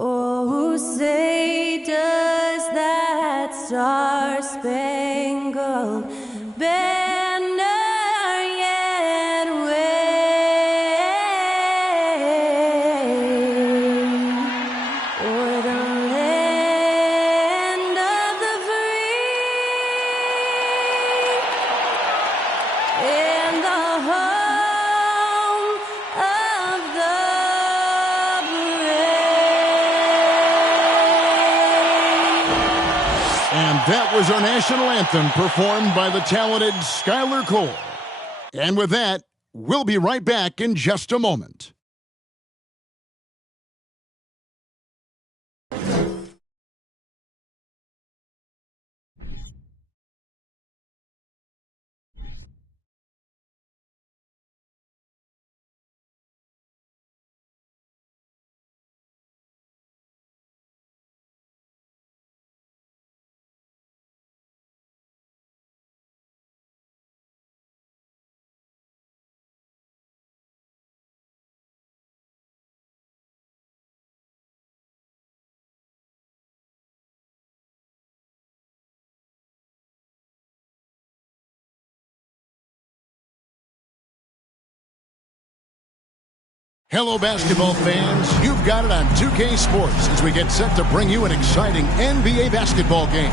Oh, say does that star-spangled banner yet wave o'er the land of the free and the home of the That was our national anthem performed by the talented Skylar Cole. And with that, we'll be right back in just a moment. Hello, basketball fans. You've got it on 2K Sports as we get set to bring you an exciting NBA basketball game.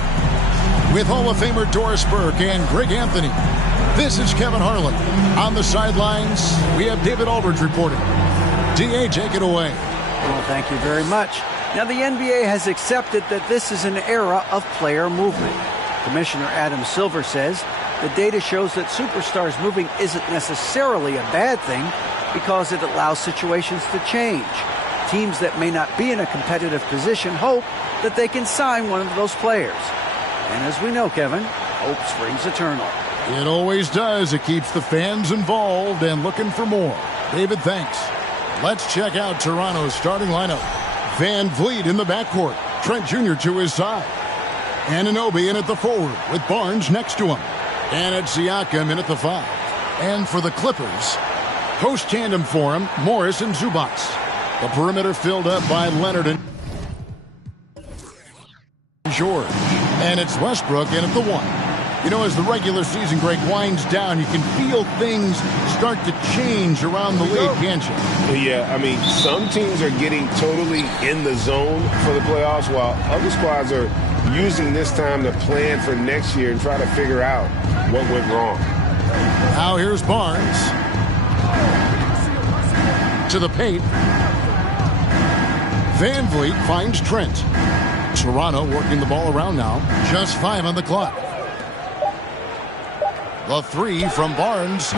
With Hall of Famer Doris Burke and Greg Anthony, this is Kevin Harlan. On the sidelines, we have David Aldridge reporting. D.A., take it away. Well, thank you very much. Now, the NBA has accepted that this is an era of player movement. Commissioner Adam Silver says the data shows that superstars moving isn't necessarily a bad thing, because it allows situations to change. Teams that may not be in a competitive position hope that they can sign one of those players. And as we know, Kevin, hope springs eternal. It always does. It keeps the fans involved and looking for more. David, thanks. Let's check out Toronto's starting lineup. Van Vliet in the backcourt. Trent Jr. to his side. Anunoby in at the forward with Barnes next to him. And it's Siakam in at the 5. And for the Clippers, post tandem for him, Morris and Zubac. The perimeter filled up by Leonard and George. And it's Westbrook in at the 1. You know, as the regular season, Greg, winds down, you can feel things start to change around the league, can't you? Yeah, I mean, some teams are getting totally in the zone for the playoffs, while other squads are using this time to plan for next year and try to figure out what went wrong. Now here's Barnes. To the paint. Van Vliet finds Trent. Toronto working the ball around now. Just 5 on the clock. The 3 from Barnes.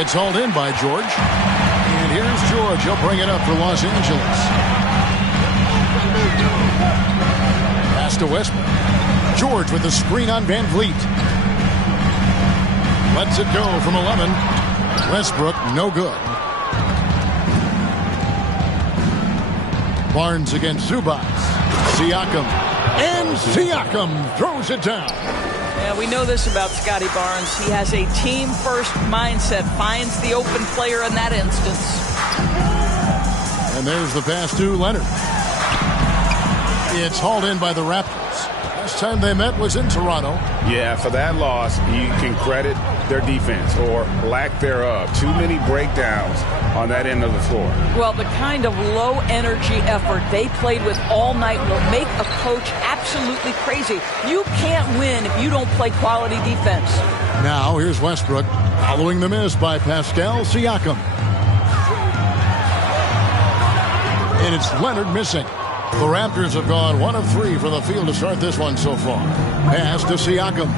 It's hauled in by George. And here's George. He'll bring it up for Los Angeles. Pass to Westbrook. George with the screen on Van Vliet. Lets it go from 11. Westbrook, no good. Barnes against Zubac. Siakam. And Siakam throws it down. Yeah, we know this about Scotty Barnes. He has a team-first mindset, finds the open player in that instance. And there's the pass to Leonard. It's hauled in by the Raptors. Last time they met was in Toronto. Yeah, for that loss, you can credit their defense, or lack thereof. Too many breakdowns on that end of the floor. Well, the kind of low-energy effort they played with all night will make a coach absolutely crazy. You can't win if you don't play quality defense. Now, here's Westbrook following the miss by Pascal Siakam. And it's Leonard missing. The Raptors have gone 1 of 3 from the field to start this one so far. Pass to Siakam.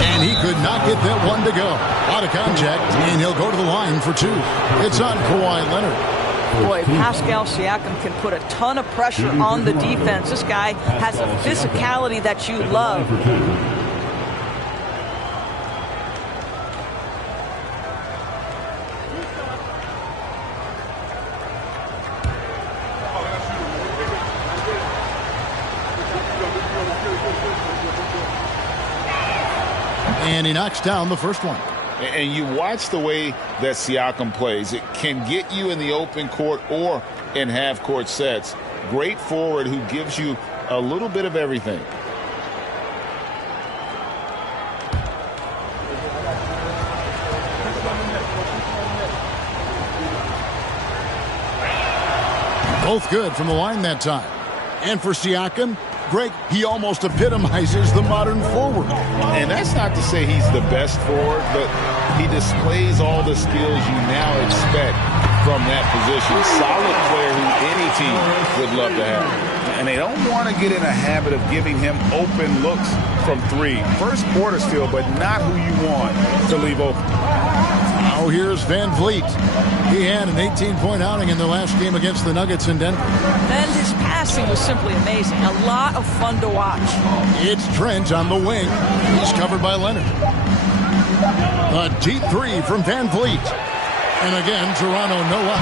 And he could not get that one to go. Out of contact, and he'll go to the line for 2. It's on Kawhi Leonard. Boy, Pascal Siakam can put a ton of pressure on the defense. This guy has a physicality that you love. And he knocks down the first one. And you watch the way that Siakam plays. It can get you in the open court or in half-court sets. Great forward who gives you a little bit of everything. Both good from the line that time. And for Siakam, Greg, he almost epitomizes the modern forward. And that's not to say he's the best forward, but he displays all the skills you now expect from that position. Solid player who any team would love to have. And they don't want to get in a habit of giving him open looks from three. First quarter still, but not who you want to leave open. Now here's Van Vliet. He had an 18-point outing in their last game against the Nuggets in Denver. And his passing was simply amazing. A lot of fun to watch. It's Trent on the wing. He's covered by Leonard. A deep three from Van Vliet. And again, Toronto no luck.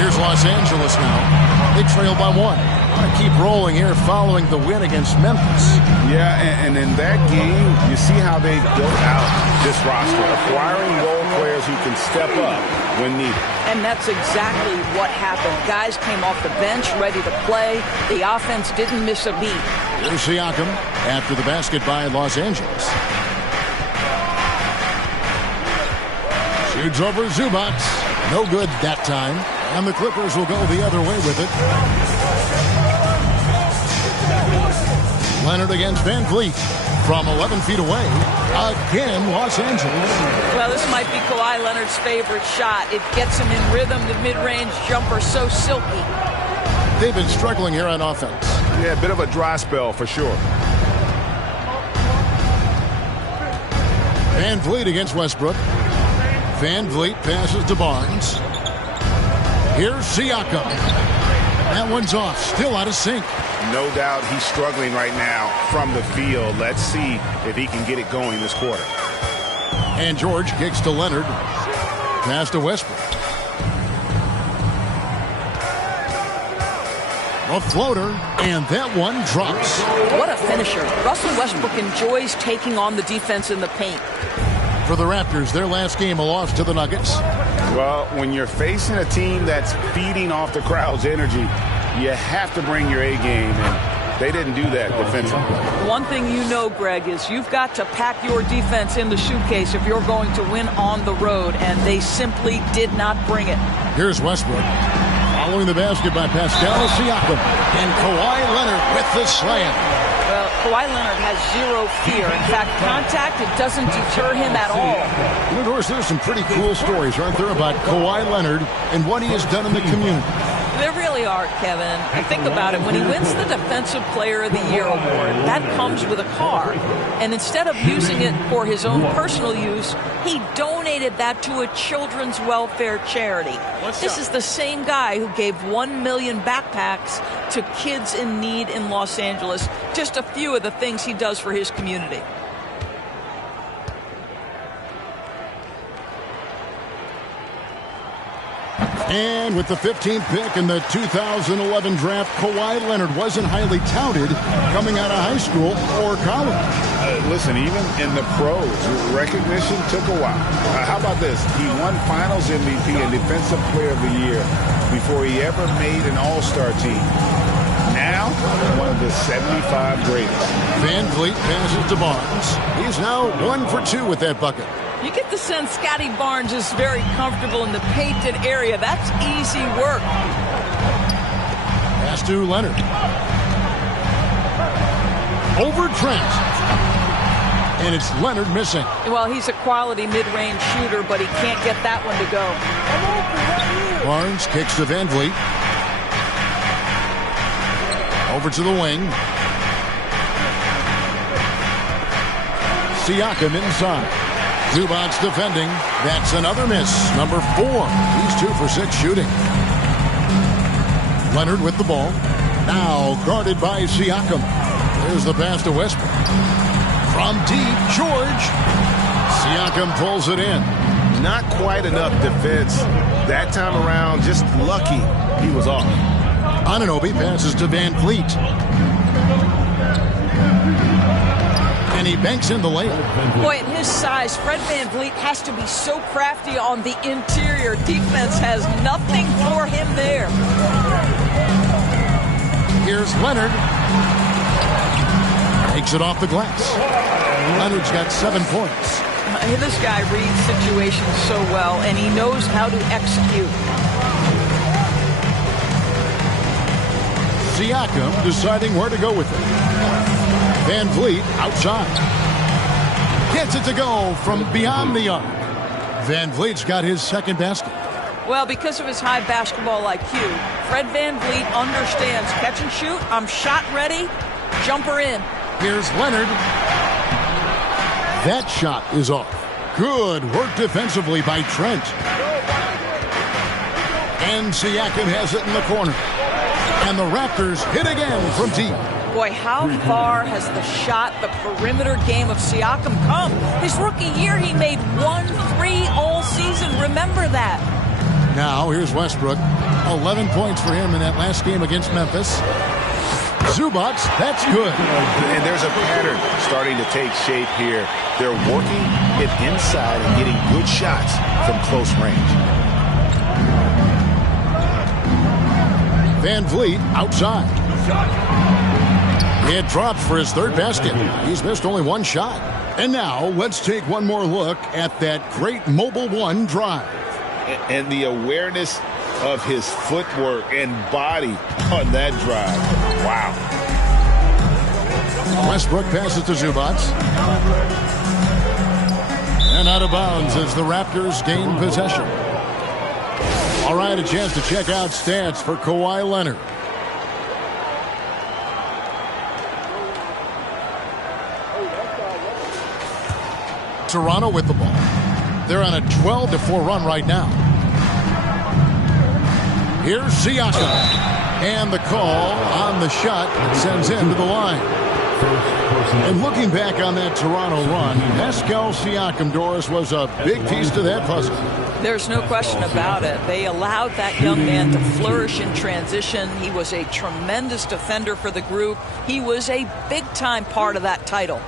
Here's Los Angeles now. They trail by one. Want to keep rolling here following the win against Memphis. Yeah, and in that game, you see how they built out this roster, acquiring role players who can step up when needed. And that's exactly what happened. Guys came off the bench ready to play. The offense didn't miss a beat. Here's Siakam after the basket by Los Angeles. Shoots over Zubac. No good that time. And the Clippers will go the other way with it. Leonard against Van Vliet from 11 feet away. Again, Los Angeles. Well, this might be Kawhi Leonard's favorite shot. It gets him in rhythm. The mid-range jumper so silky. They've been struggling here on offense. Yeah, a bit of a dry spell for sure. Van Vliet against Westbrook. Van Vliet passes to Barnes. Here's Siakam. That one's off. Still out of sync. No doubt he's struggling right now from the field. Let's see if he can get it going this quarter. And George kicks to Leonard. Pass to Westbrook. A floater, and that one drops. What a finisher. Russell Westbrook enjoys taking on the defense in the paint. For the Raptors, their last game, a loss to the Nuggets. Well, when you're facing a team that's feeding off the crowd's energy, you have to bring your A game, and they didn't do that defensively. One thing you know, Greg, is you've got to pack your defense in the suitcase if you're going to win on the road, and they simply did not bring it. Here's Westbrook. Following the basket by Pascal Siakam. And Kawhi Leonard with the slam. Well, Kawhi Leonard has zero fear. In fact, contact, it doesn't deter him at all. And of course, there's some pretty cool stories, aren't there, about Kawhi Leonard and what he has done in the community. There really are, Kevin. And think about it. When he wins the Defensive Player of the Year award, that comes with a car. And instead of using it for his own personal use, he donated that to a children's welfare charity. This is the same guy who gave 1 million backpacks to kids in need in Los Angeles. Just a few of the things he does for his community. And with the 15th pick in the 2011 draft, Kawhi Leonard wasn't highly touted coming out of high school or college. Listen, even in the pros, recognition took a while. How about this? He won Finals MVP and Defensive Player of the Year before he ever made an All-Star team. Now, one of the 75 greatest. Van Vliet passes to Barnes. He's now 1 for 2 with that bucket. You get the sense Scotty Barnes is very comfortable in the painted area. That's easy work. Pass to Leonard. Over Trent. And it's Leonard missing. Well, he's a quality mid-range shooter, but he can't get that one to go. Barnes kicks to Van Vliet. Over to the wing. Siakam inside. Zubac defending. That's another miss. Number 4. He's 2 for 6 shooting. Leonard with the ball. Now guarded by Siakam. There's the pass to Westbrook. From deep, George. Siakam pulls it in. Not quite enough defense that time around. Just lucky he was off. Anunoby passes to Van Vliet. And he banks in the layup. Boy, at his size, Fred VanVleet has to be so crafty on the interior. Defense has nothing for him there. Here's Leonard. Takes it off the glass. Leonard's got 7 points. This guy reads situations so well, and he knows how to execute. Siakam deciding where to go with it. VanVleet outside. Gets it to go from beyond the arc. VanVleet's got his second basket. Well, because of his high basketball IQ, Fred VanVleet understands catch and shoot. I'm shot ready. Jumper in. Here's Leonard. That shot is off. Good work defensively by Trent. And Siakam has it in the corner. And the Raptors hit again from deep. Boy, how far has the shot, the perimeter game of Siakam come? His rookie year, he made 1 3 all season. Remember that. Now, here's Westbrook. 11 points for him in that last game against Memphis. Zubac, that's good. And there's a pattern starting to take shape here. They're working it inside and getting good shots from close range. VanVleet outside. It drops for his third basket. He's missed only 1 shot. And now, let's take one more look at that great Mobile One drive. And the awareness of his footwork and body on that drive. Wow. Westbrook passes to Zubac. And out of bounds as the Raptors gain possession. All right, a chance to check out stats for Kawhi Leonard. Toronto with the ball. They're on a 12-4 run right now. Here's Siakam. And the call on the shot sends him to the line. And looking back on that Toronto run, Pascal Siakam, Doris, was a big piece to that puzzle. There's no question about it. They allowed that young man to flourish in transition. He was a tremendous defender for the group. He was a big-time part of that title.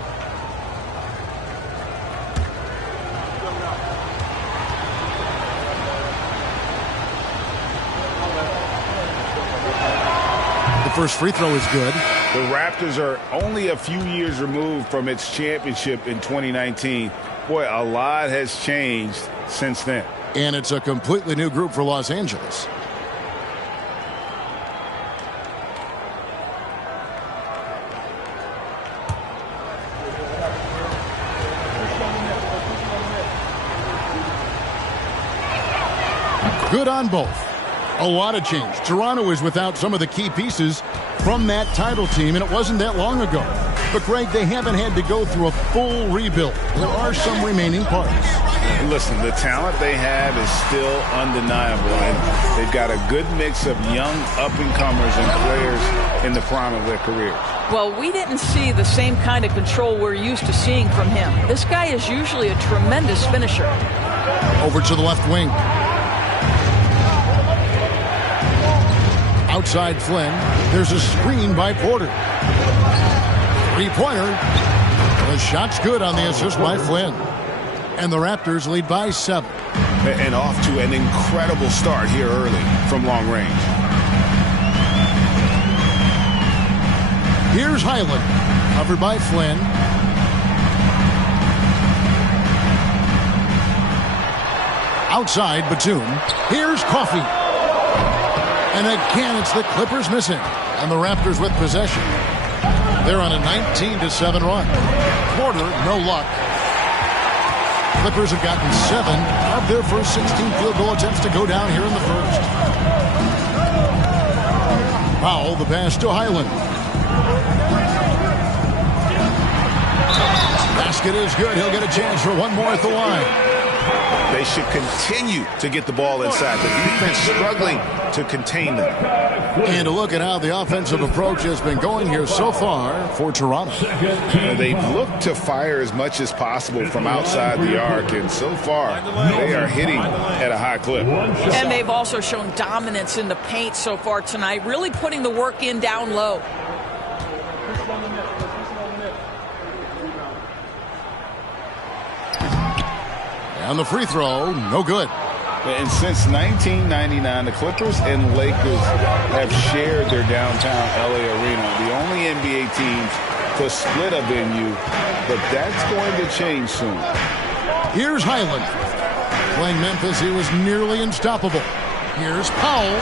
The first free throw is good. The Raptors are only a few years removed from its championship in 2019. Boy, a lot has changed since then. And it's a completely new group for Los Angeles. Good on both. A lot of change. Toronto is without some of the key pieces from that title team, and it wasn't that long ago. But, Greg, they haven't had to go through a full rebuild. There are some remaining parts. Listen, the talent they have is still undeniable, and they've got a good mix of young up-and-comers and players in the prime of their careers. Well, we didn't see the same kind of control we're used to seeing from him. This guy is usually a tremendous finisher. Over to the left wing. Outside Flynn. There's a screen by Porter. Three-pointer. The shot's good on the assist by Flynn. And the Raptors lead by 7. And off to an incredible start here early from long range. Here's Highland. Covered by Flynn. Outside Batum. Here's Coffey. And again, it's the Clippers missing. And the Raptors with possession. They're on a 19-7 run. Porter, no luck. Clippers have gotten 7 of their first 16 field goal attempts to go down here in the first. Powell, the pass to Highland. Basket is good. He'll get a chance for one more at the line. They should continue to get the ball inside. The defense struggling to contain them. And to look at how the offensive approach has been going here so far for Toronto. They've looked to fire as much as possible from outside the arc, and so far they are hitting at a high clip. And they've also shown dominance in the paint so far tonight, really putting the work in down low. on the free throw. No good. And since 1999, the Clippers and Lakers have shared their downtown LA arena. The only NBA teams to split a venue, but that's going to change soon. Here's Highland. Playing Memphis, he was nearly unstoppable. Here's Powell.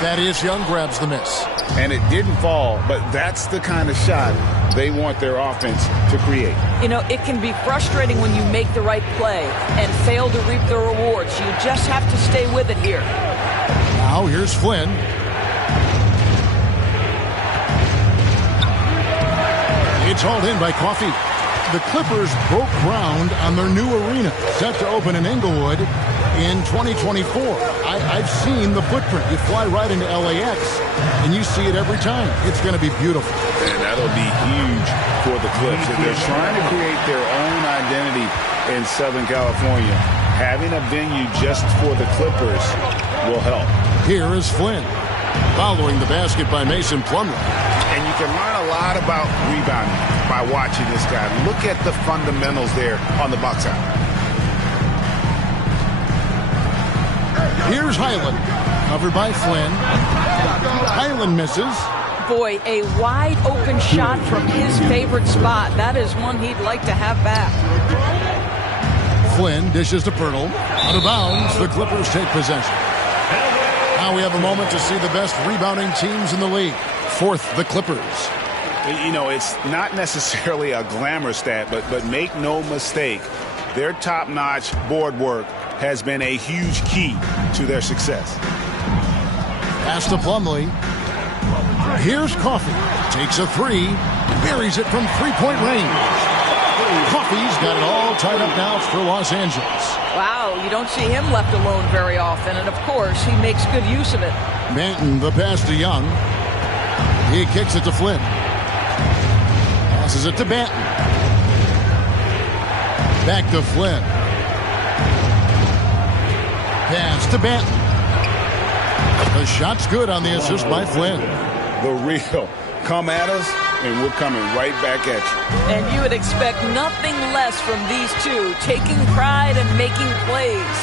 Thaddeus Young grabs the miss. And it didn't fall, but that's the kind of shot they want their offense to create. You know, it can be frustrating when you make the right play and fail to reap the rewards. You just have to stay with it here. Now here's Flynn. It's hauled in by Coffey. The Clippers broke ground on their new arena, set to open in Inglewood in 2024. I've seen the footprint. You fly right into LAX, and you see it every time. It's going to be beautiful. And that'll be huge for the Clips. If they're trying to create their own identity in Southern California, having a venue just for the Clippers will help. Here is Flynn, following the basket by Mason Plumlee. And you can learn a lot about rebounding by watching this guy. Look at the fundamentals there on the box out. Here's Highland, covered by Flynn. Highland misses. Boy, a wide open shot from his favorite spot. That is one he'd like to have back. Flynn dishes to Pirtle. Out of bounds, the Clippers take possession. Now we have a moment to see the best rebounding teams in the league. Fourth, the Clippers. You know, it's not necessarily a glamour stat, but make no mistake, their top-notch board work has been a huge key to their success. Pass to Plumlee. Here's Coffey. Takes a three. Buries it from three-point range. Coffey's got it all tied up now for Los Angeles. Wow, you don't see him left alone very often, and of course, he makes good use of it. Manton, the pass to Young. He kicks it to Flynn. Passes it to Banton. Back to Flynn. Pass to Banton. The shot's good on the assist by Flynn. The real come at us, and we're coming right back at you. And you would expect nothing less from these two, taking pride and making plays.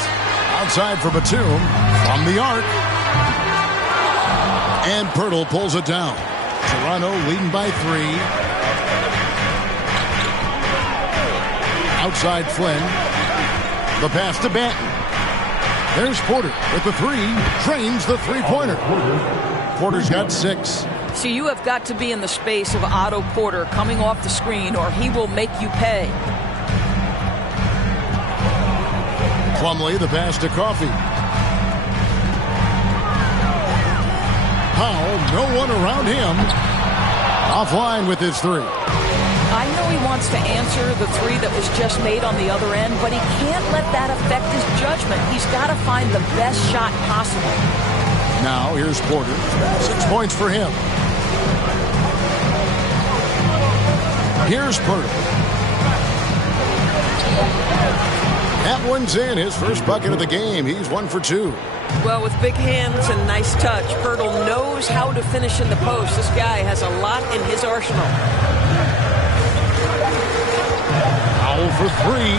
Outside for Batum, from the arc. And Pirtle pulls it down. Toronto leading by 3. Outside Flynn. The pass to Banton. There's Porter with the 3. Trains the three-pointer. Porter's got 6. So you have got to be in the space of Otto Porter coming off the screen, or he will make you pay. Plumlee, the pass to Coffey. Powell, no one around him. Offline with his 3. I know he wants to answer the 3 that was just made on the other end, but he can't let that affect his judgment. He's got to find the best shot possible. Now here's Porter. 6 points for him. Here's Pirtle. That one's in. His first bucket of the game. He's 1 for 2. Well, with big hands and nice touch, Pirtle knows how to finish in the post. This guy has a lot in his arsenal. Powell for 3.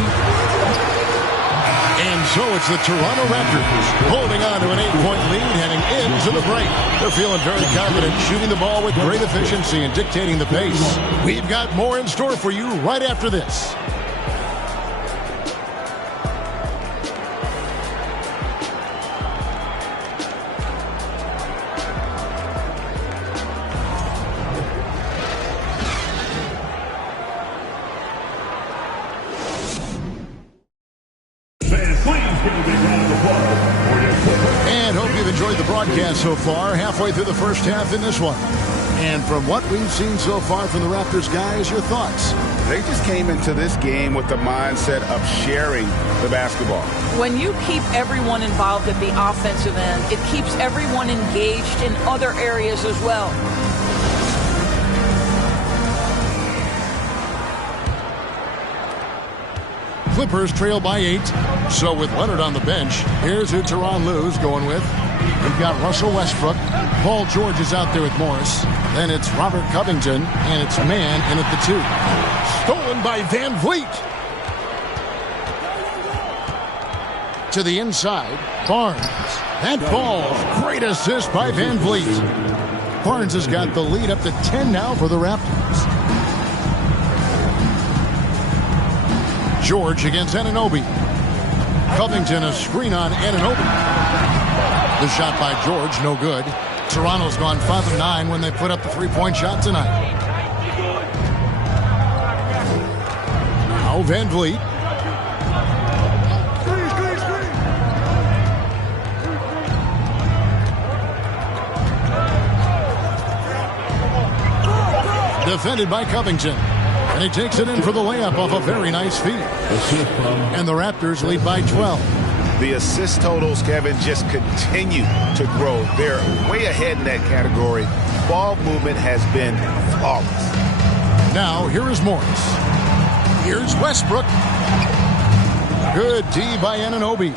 And so it's the Toronto Raptors holding on to an 8-point lead heading into the break. They're feeling very confident, shooting the ball with great efficiency and dictating the pace. We've got more in store for you right after this. And hope you've enjoyed the broadcast so far, halfway through the first half in this one. And from what we've seen so far from the Raptors guys, your thoughts? They just came into this game with the mindset of sharing the basketball. When you keep everyone involved at the offensive end, it keeps everyone engaged in other areas as well. Clippers trail by 8. So with Leonard on the bench, here's who Tyronn Lue's going with. We've got Russell Westbrook. Paul George is out there with Morris. Then it's Robert Covington, and it's Mann in at the 2. Stolen by Van Vliet. to the inside. Barnes. That falls. Great assist by Van Vliet. Barnes has got the lead up to 10 now for the Raptors. George against Anunoby. Covington a screen on Anunoby. The shot by George, no good. Toronto's gone 5 of 9 when they put up the three-point shot tonight. Now Van Vliet. Defended by Covington. And he takes it in for the layup off a very nice feed. And the Raptors lead by 12. The assist totals, Kevin, just continue to grow. They're way ahead in that category. Ball movement has been flawless. Now, here is Morris. Here's Westbrook. Good D by Anunoby.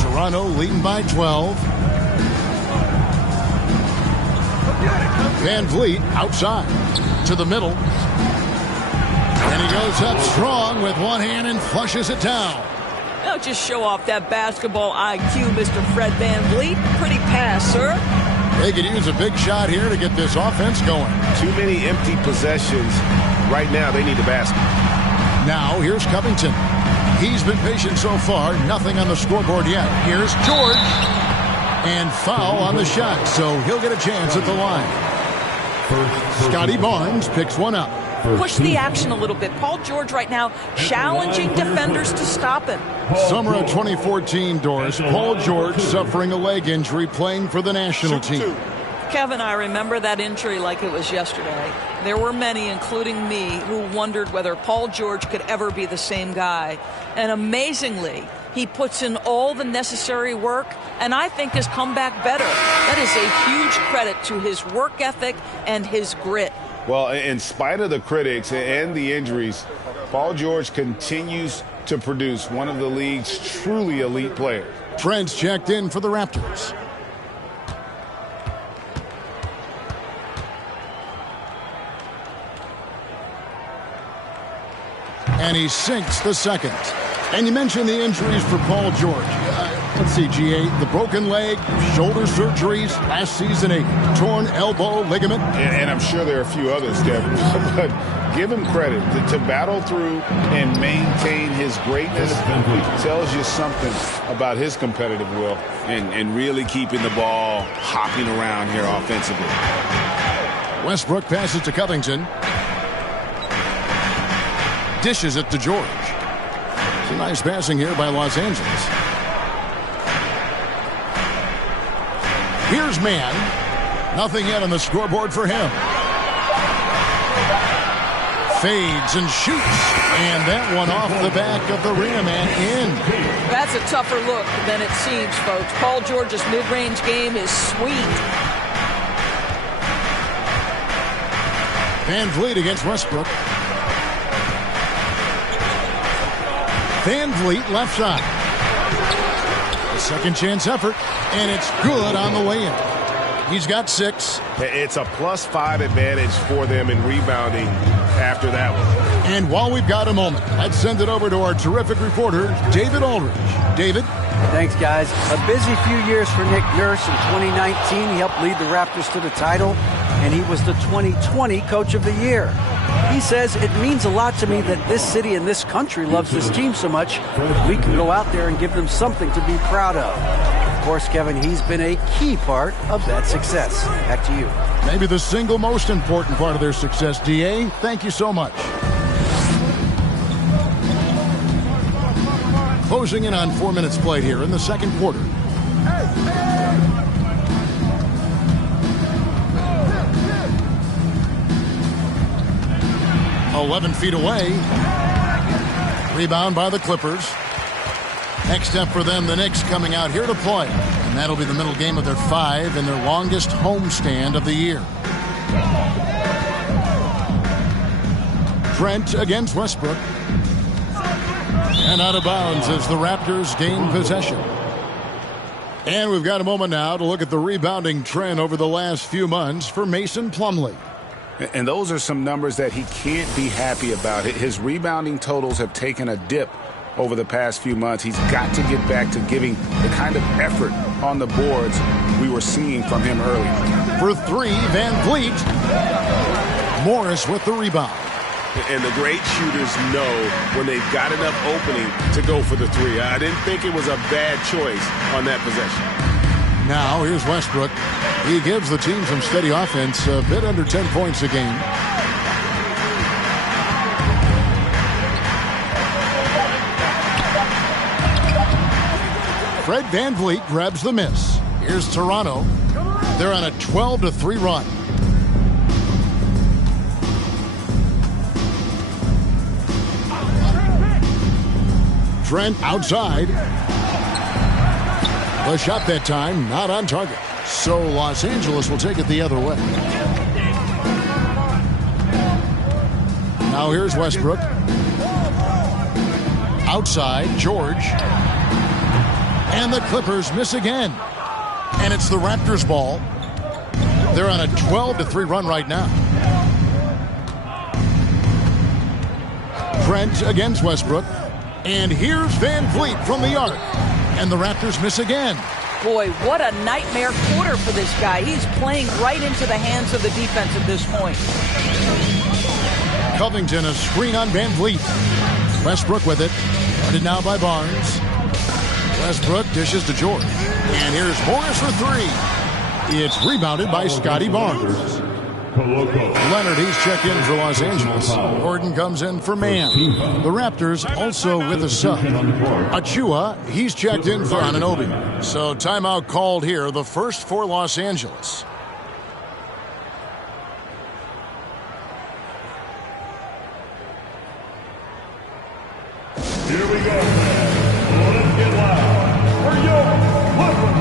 Toronto leading by 12. Van Vliet outside to the middle. And he goes up strong with one hand and flushes it down. Now just show off that basketball IQ, Mr. Fred Van Vliet. Pretty pass, sir. They could use a big shot here to get this offense going. Too many empty possessions. Right now, they need a basket. Now, here's Covington. He's been patient so far. Nothing on the scoreboard yet. Here's George. And foul on the shot, so he'll get a chance at the line. Scotty Barnes picks one up. Push the action a little bit. Paul George right now challenging defenders to stop him. Summer of 2014, Doris. Paul George suffering a leg injury playing for the national team. Kevin, I remember that injury like it was yesterday. There were many, including me, who wondered whether Paul George could ever be the same guy. And amazingly, he puts in all the necessary work and I think has come back better. That is a huge credit to his work ethic and his grit. Well, in spite of the critics and the injuries, Paul George continues to produce one of the league's truly elite players. Trent's checked in for the Raptors. And he sinks the second. And you mentioned the injuries for Paul George. Let's see, GA, the broken leg, shoulder surgeries, last season a torn elbow ligament. And I'm sure there are a few others, Kevin. But give him credit to battle through and maintain his greatness. Tells you something about his competitive will and really keeping the ball hopping around here offensively. Westbrook passes to Covington. Dishes it to George. Some nice passing here by Los Angeles. Here's Mann. Nothing yet on the scoreboard for him. Fades and shoots. And that one off the back of the rim and in. That's a tougher look than it seems, folks. Paul George's mid-range game is sweet. Van Vliet against Westbrook. Van Vliet left side. A second chance effort, and it's good on the way in. He's got 6. It's a +5 advantage for them in rebounding after that one. And while we've got a moment, let's send it over to our terrific reporter, David Aldridge. David? Thanks, guys. A busy few years for Nick Nurse. In 2019, he helped lead the Raptors to the title, and he was the 2020 Coach of the Year. He says, it means a lot to me that this city and this country loves this team so much that we can go out there and give them something to be proud of. Of course, Kevin, he's been a key part of that success. Back to you. Maybe the single most important part of their success, DA. Thank you so much. Closing in on 4 minutes played here in the second quarter. 11 feet away. Rebound by the Clippers. Next step for them, the Knicks coming out here to play. And that'll be the middle game of their 5 and their longest homestand of the year. Trent against Westbrook. And out of bounds as the Raptors gain possession. And we've got a moment now to look at the rebounding trend over the last few months for Mason Plumlee. And those are some numbers that he can't be happy about. His rebounding totals have taken a dip over the past few months. He's got to get back to giving the kind of effort on the boards we were seeing from him earlier. For three, Van Vliet. Morris with the rebound. And the great shooters know when they've got enough opening to go for the three. I didn't think it was a bad choice on that possession. Now here's Westbrook. He gives the team some steady offense, a bit under 10 points a game. Fred Van Vliet grabs the miss. Here's Toronto. They're on a 12-3 run. Trent outside. The shot that time not on target. So Los Angeles will take it the other way. Now here's Westbrook. Outside, George. And the Clippers miss again. And it's the Raptors ball. They're on a 12-3 run right now. Trent against Westbrook. And here's Van Vliet from the arc. And the Raptors miss again. Boy, what a nightmare quarter for this guy. He's playing right into the hands of the defense at this point. Covington, a screen on Van Vliet. Westbrook with it. Guarded now by Barnes. Westbrook dishes to George. And here's Morris for three. It's rebounded by Scotty Barnes. Leonard, he's checked in for Los Angeles. Gordon comes in for Mann. The Raptors also with a sub. Achua, he's checked in for Anunoby. So timeout called here, the first for Los Angeles. Here we go. Let's get loud for your Clippers.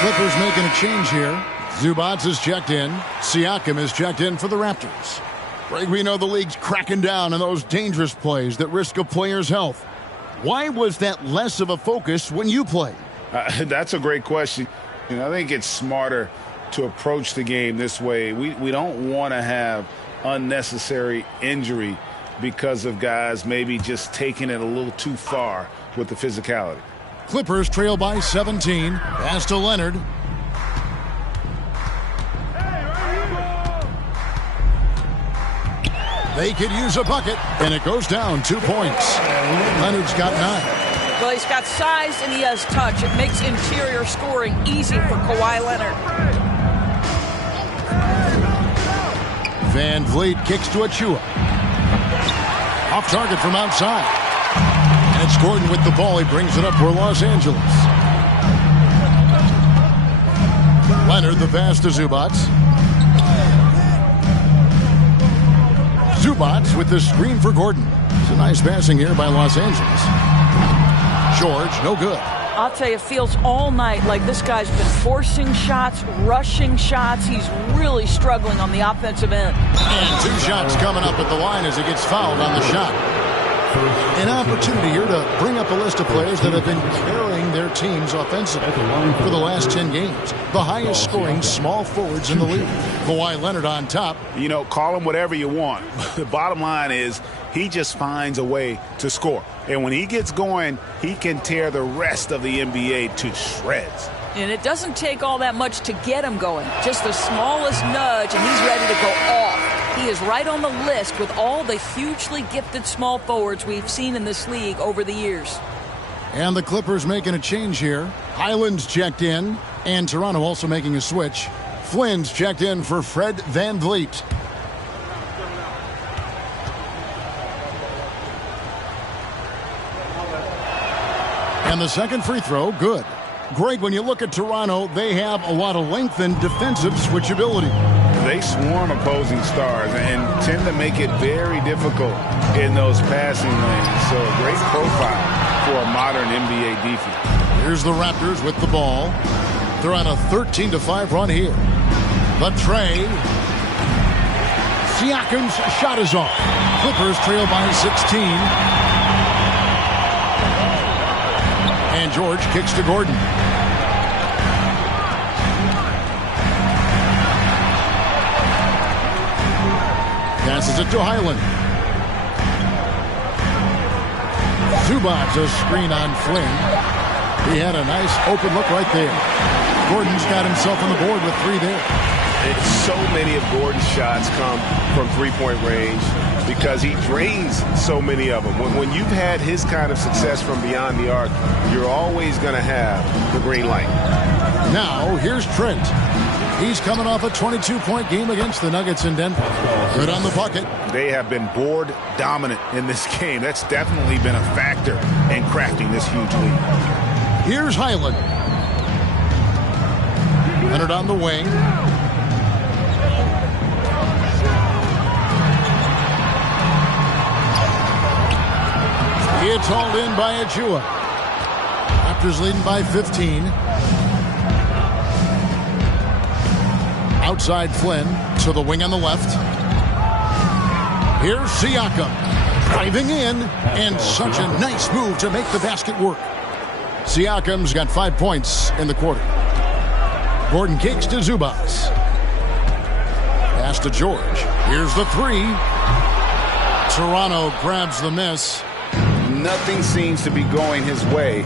Clippers making a change here. Zubats is checked in. Siakam is checked in for the Raptors. Greg, we know the league's cracking down on those dangerous plays that risk a player's health. Why was that less of a focus when you played? That's a great question. I think it's smarter to approach the game this way. We don't want to have unnecessary injury because of guys maybe just taking it a little too far with the physicality. Clippers trail by 17. Pass to Leonard. They could use a bucket, and it goes down 2 points. Leonard's got 9. Well, he's got size and he has touch. It makes interior scoring easy for Kawhi Leonard. Van Vliet kicks to Achua. Off target from outside. And it's Gordon with the ball. He brings it up for Los Angeles. Leonard, the pass to Zubats. Zubats with the screen for Gordon. It's a nice passing here by Los Angeles. George, no good. I'll tell you, it feels all night like this guy's been forcing shots, rushing shots. He's really struggling on the offensive end. And 2 shots coming up at the line as he gets fouled on the shot. An opportunity here to bring up a list of players that have been carrying their teams offensively for the last 10 games. The highest scoring small forwards in the league. Kawhi Leonard on top. You know, call him whatever you want. The bottom line is he just finds a way to score. And when he gets going, he can tear the rest of the NBA to shreds. And it doesn't take all that much to get him going. Just the smallest nudge, and he's ready to go off. He is right on the list with all the hugely gifted small forwards we've seen in this league over the years. And the Clippers making a change here. Highland's checked in, and Toronto also making a switch. Flynn's checked in for Fred VanVleet. And the second free throw, good. Greg, when you look at Toronto, they have a lot of length and defensive switchability. They swarm opposing stars and tend to make it very difficult in those passing lanes. So a great profile for a modern NBA defense. Here's the Raptors with the ball. They're on a 13-5 run here. The tray. Siakam's shot is off. Clippers trail by 16. And George kicks to Gordon. Passes it to Highland. Zubac's a screen on Flynn. He had a nice open look right there. Gordon's got himself on the board with 3 there. So many of Gordon's shots come from three-point range because he drains so many of them. When you've had his kind of success from beyond the arc, you're always going to have the green light. Now, here's Trent. He's coming off a 22-point game against the Nuggets in Denver. Good on the bucket. They have been board dominant in this game. That's definitely been a factor in crafting this huge lead. Here's Highland. Leonard on the wing. It's hauled in by Achua. Raptors leading by 15. Outside Flynn to the wing on the left. Here's Siakam driving in, and such a nice move to make the basket work. Siakam's got 5 points in the quarter. Gordon kicks to Zubac. Pass to George. Here's the 3. Toronto grabs the miss. Nothing seems to be going his way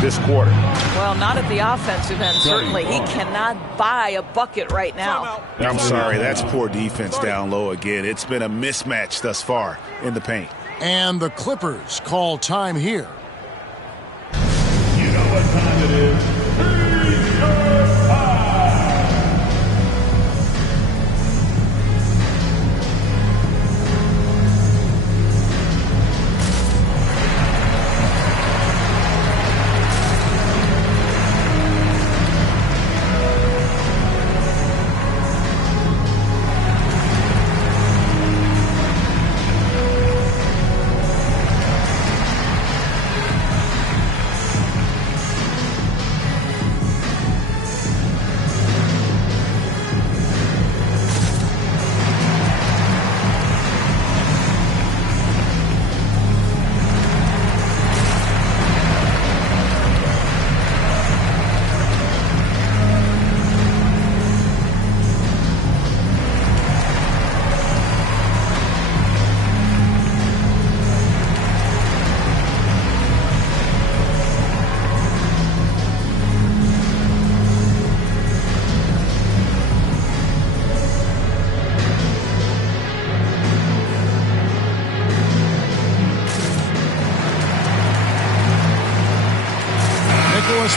this quarter. Well, not at the offensive end, certainly. He cannot buy a bucket right now. I'm sorry, that's poor defense down low again. It's been a mismatch thus far in the paint. And the Clippers call time here. You know what time it is. Here's your time.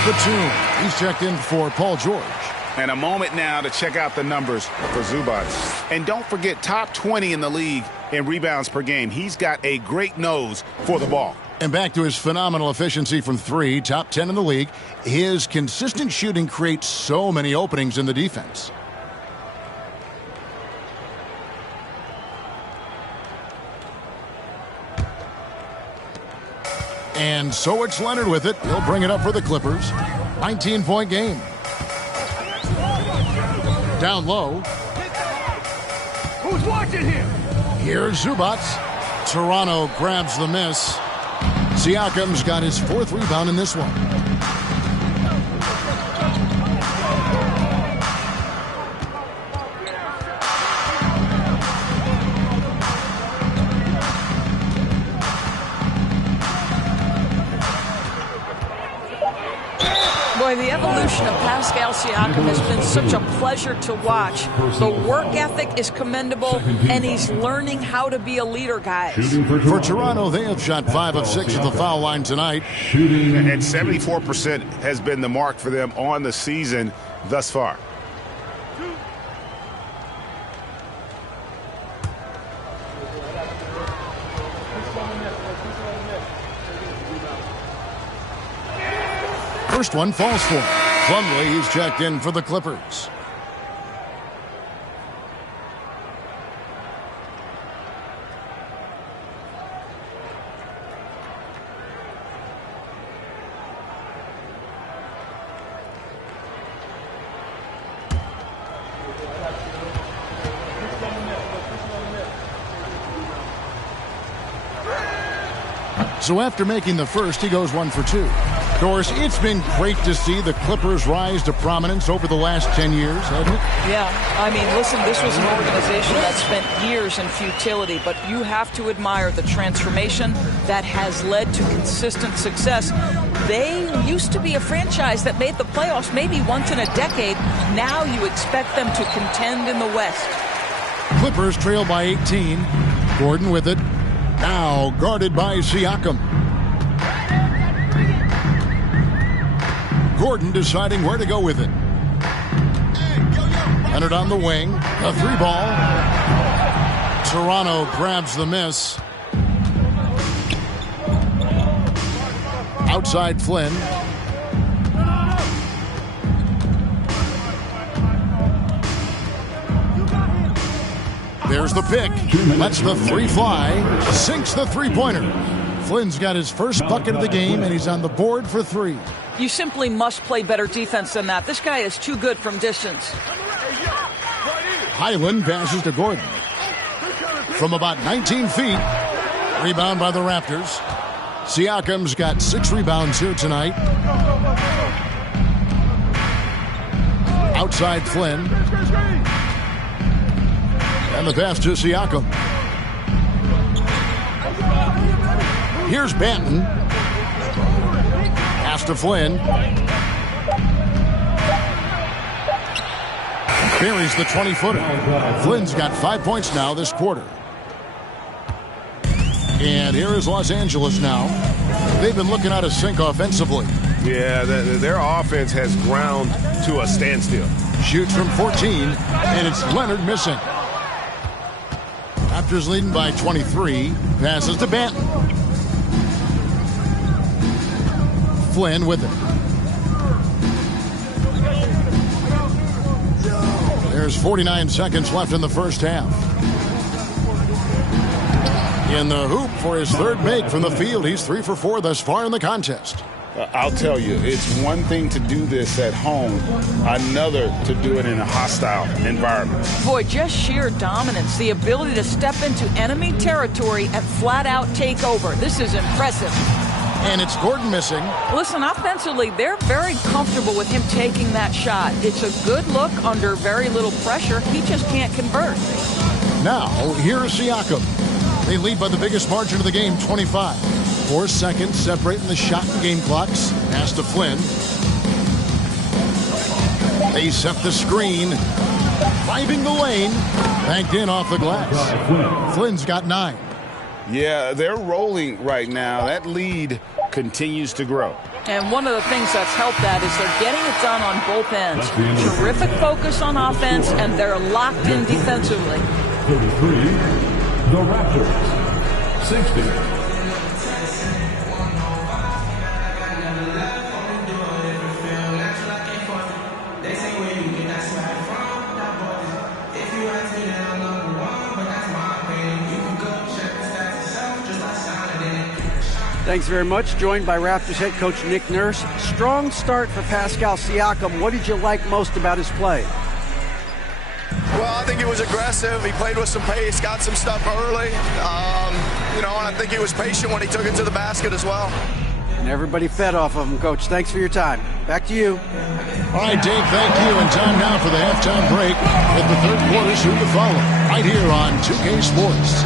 Batum. He's checked in for Paul George. And a moment now to check out the numbers for Zubac. And don't forget, top 20 in the league in rebounds per game. He's got a great nose for the ball. And back to his phenomenal efficiency from 3, top 10 in the league. His consistent shooting creates so many openings in the defense. And so it's Leonard with it. He'll bring it up for the Clippers. 19-point game. Down low. Who's watching him? Here's Zubac. Toronto grabs the miss. Siakam's got his 4th rebound in this one. Boy, Boy, the evolution of Pascal Siakam has been such a pleasure to watch. The work ethic is commendable, and he's learning how to be a leader, guys. For Toronto, they have shot 5 of 6 at the foul line tonight. And 74% has been the mark for them on the season thus far. First one falls for him. Plumlee, he's checked in for the Clippers. So after making the first, he goes 1 for 2. Of course, it's been great to see the Clippers rise to prominence over the last 10 years, hasn't it? Yeah, I mean, listen, this was an organization that spent years in futility, but you have to admire the transformation that has led to consistent success. They used to be a franchise that made the playoffs maybe once in a decade. Now you expect them to contend in the West. Clippers trail by 18. Gordon with it. Now guarded by Siakam. Gordon deciding where to go with it. Leonard on the wing. A 3-ball. Toronto grabs the miss. Outside Flynn. There's the pick. Lets the 3 fly. Sinks the 3-pointer. Flynn's got his first bucket of the game, and he's on the board for 3. You simply must play better defense than that. This guy is too good from distance. Highland passes to Gordon. From about 19 feet. Rebound by the Raptors. Siakam's got 6 rebounds here tonight. Outside Flynn. And the pass to Siakam. Here's Banton. Pass to Flynn. Buries the 20-footer. Flynn's got 5 points now this quarter. And here is Los Angeles now. They've been looking out of sync offensively. Yeah, their offense has ground to a standstill. Shoots from 14, and it's Leonard missing. Raptors leading by 23. Passes to Banton. Flynn with it. There's 49 seconds left in the first half. In the hoop for his third make from the field. He's 3 for 4 thus far in the contest. I'll tell you, it's one thing to do this at home, another to do it in a hostile environment. Boy, just sheer dominance, the ability to step into enemy territory and flat out take over. This is impressive. And it's Gordon missing. Listen, offensively, they're very comfortable with him taking that shot. It's a good look under very little pressure. He just can't convert. Now, here's Siakam. They lead by the biggest margin of the game, 25. 4 seconds separating the shot and game clocks. Pass to Flynn. They set the screen. Driving the lane. Banked in off the glass. Flynn's got 9. Yeah, they're rolling right now. That lead continues to grow. And one of the things that's helped that is they're getting it done on both ends. Terrific focus on offense, and they're locked in defensively. 33, the Raptors. 60. Thanks very much. Joined by Raptors head coach Nick Nurse. Strong start for Pascal Siakam. What did you like most about his play? Well, I think he was aggressive. He played with some pace, got some stuff early. And I think he was patient when he took it to the basket as well. And everybody fed off of him, Coach. Thanks for your time. Back to you. All right, Dave, thank you. And time now for the halftime break. With the third quarter soon to follow. Right here on 2K Sports.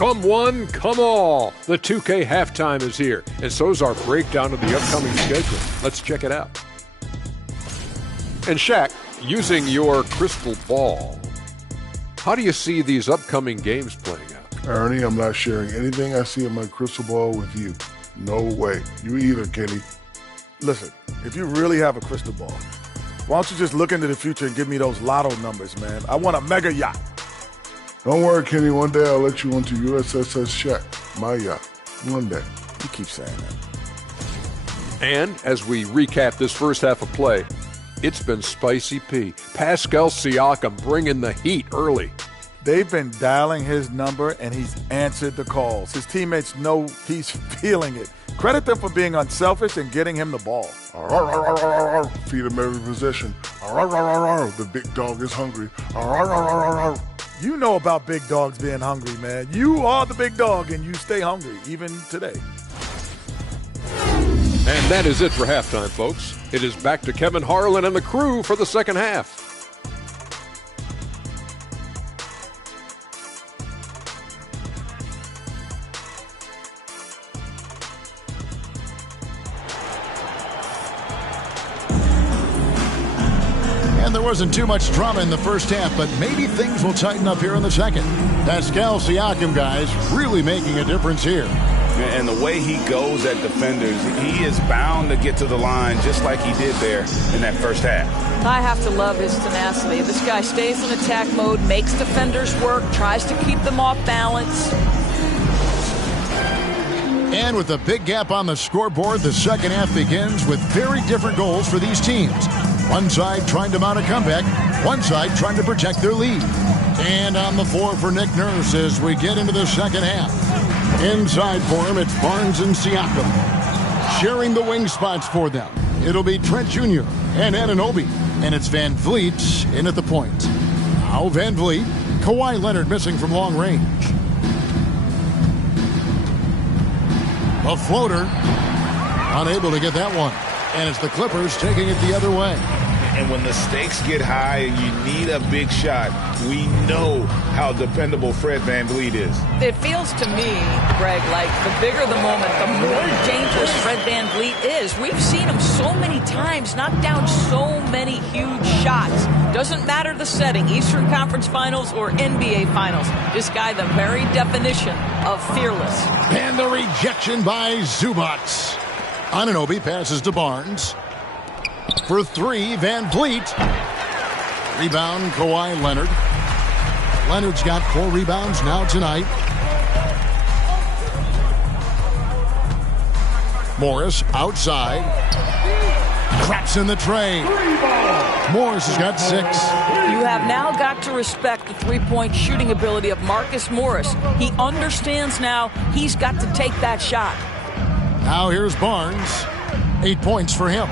Come one, come all. The 2K halftime is here, and so's our breakdown of the upcoming schedule. Let's check it out. And Shaq, using your crystal ball, how do you see these upcoming games playing out? Ernie, I'm not sharing anything I see in my crystal ball with you. No way. You either, Kenny. Listen, if you really have a crystal ball, why don't you just look into the future and give me those lotto numbers, man? I want a mega yacht. Don't worry, Kenny. One day I'll let you onto USSS Shaq, my yacht. One day. You keep saying that. And as we recap this first half of play, it's been Spicy P. Pascal Siakam bringing the heat early. They've been dialing his number, and he's answered the calls. His teammates know he's feeling it. Credit them for being unselfish and getting him the ball. Feed him every possession. The big dog is hungry. You know about big dogs being hungry, man. You are the big dog, and you stay hungry, even today. And that is it for halftime, folks. It is back to Kevin Harlan and the crew for the second half. And there wasn't too much drama in the first half, but maybe things will tighten up here in the second. Pascal Siakam, guys, really making a difference here. And the way he goes at defenders, he is bound to get to the line just like he did there in that first half. I have to love his tenacity. This guy stays in attack mode, makes defenders work, tries to keep them off balance. And with a big gap on the scoreboard, the second half begins with very different goals for these teams. One side trying to mount a comeback, one side trying to protect their lead. And on the floor for Nick Nurse as we get into the second half. Inside for him, it's Barnes and Siakam. Sharing the wing spots for them. It'll be Trent Jr. and Anunoby. And it's Van Vliet in at the point. Now Van Vliet, Kawhi Leonard missing from long range. A floater, unable to get that one. And it's the Clippers taking it the other way. And when the stakes get high and you need a big shot, we know how dependable Fred VanVleet is. It feels to me, Greg, like the bigger the moment, the more dangerous Fred VanVleet is. We've seen him so many times knock down so many huge shots. Doesn't matter the setting, Eastern Conference Finals or NBA Finals. This guy, the very definition of fearless. And the rejection by Zubac. Anunoby passes to Barnes. For three, Van Vliet. Rebound, Kawhi Leonard. Leonard's got 4 rebounds now tonight. Morris outside. Craps in the tray. Morris has got 6. You have now got to respect the three-point shooting ability of Marcus Morris. He understands now he's got to take that shot. Now here's Barnes. 8 points for him.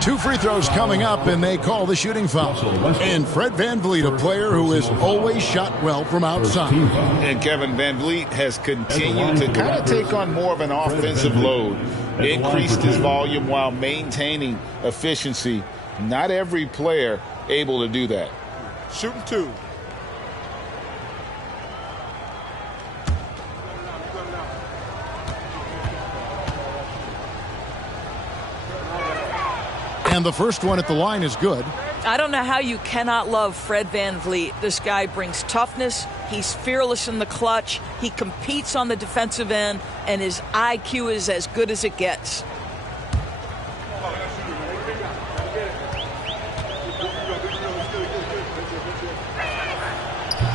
2 free throws coming up, and they call the shooting foul. And Fred VanVleet, a player who has always shot well from outside. And Kevin VanVleet has continued to kind of take on more of an offensive load. Increased his volume while maintaining efficiency. Not every player able to do that. Shooting 2. And the first one at the line is good. I don't know how you cannot love Fred VanVleet. This guy brings toughness. He's fearless in the clutch. He competes on the defensive end, and his IQ is as good as it gets.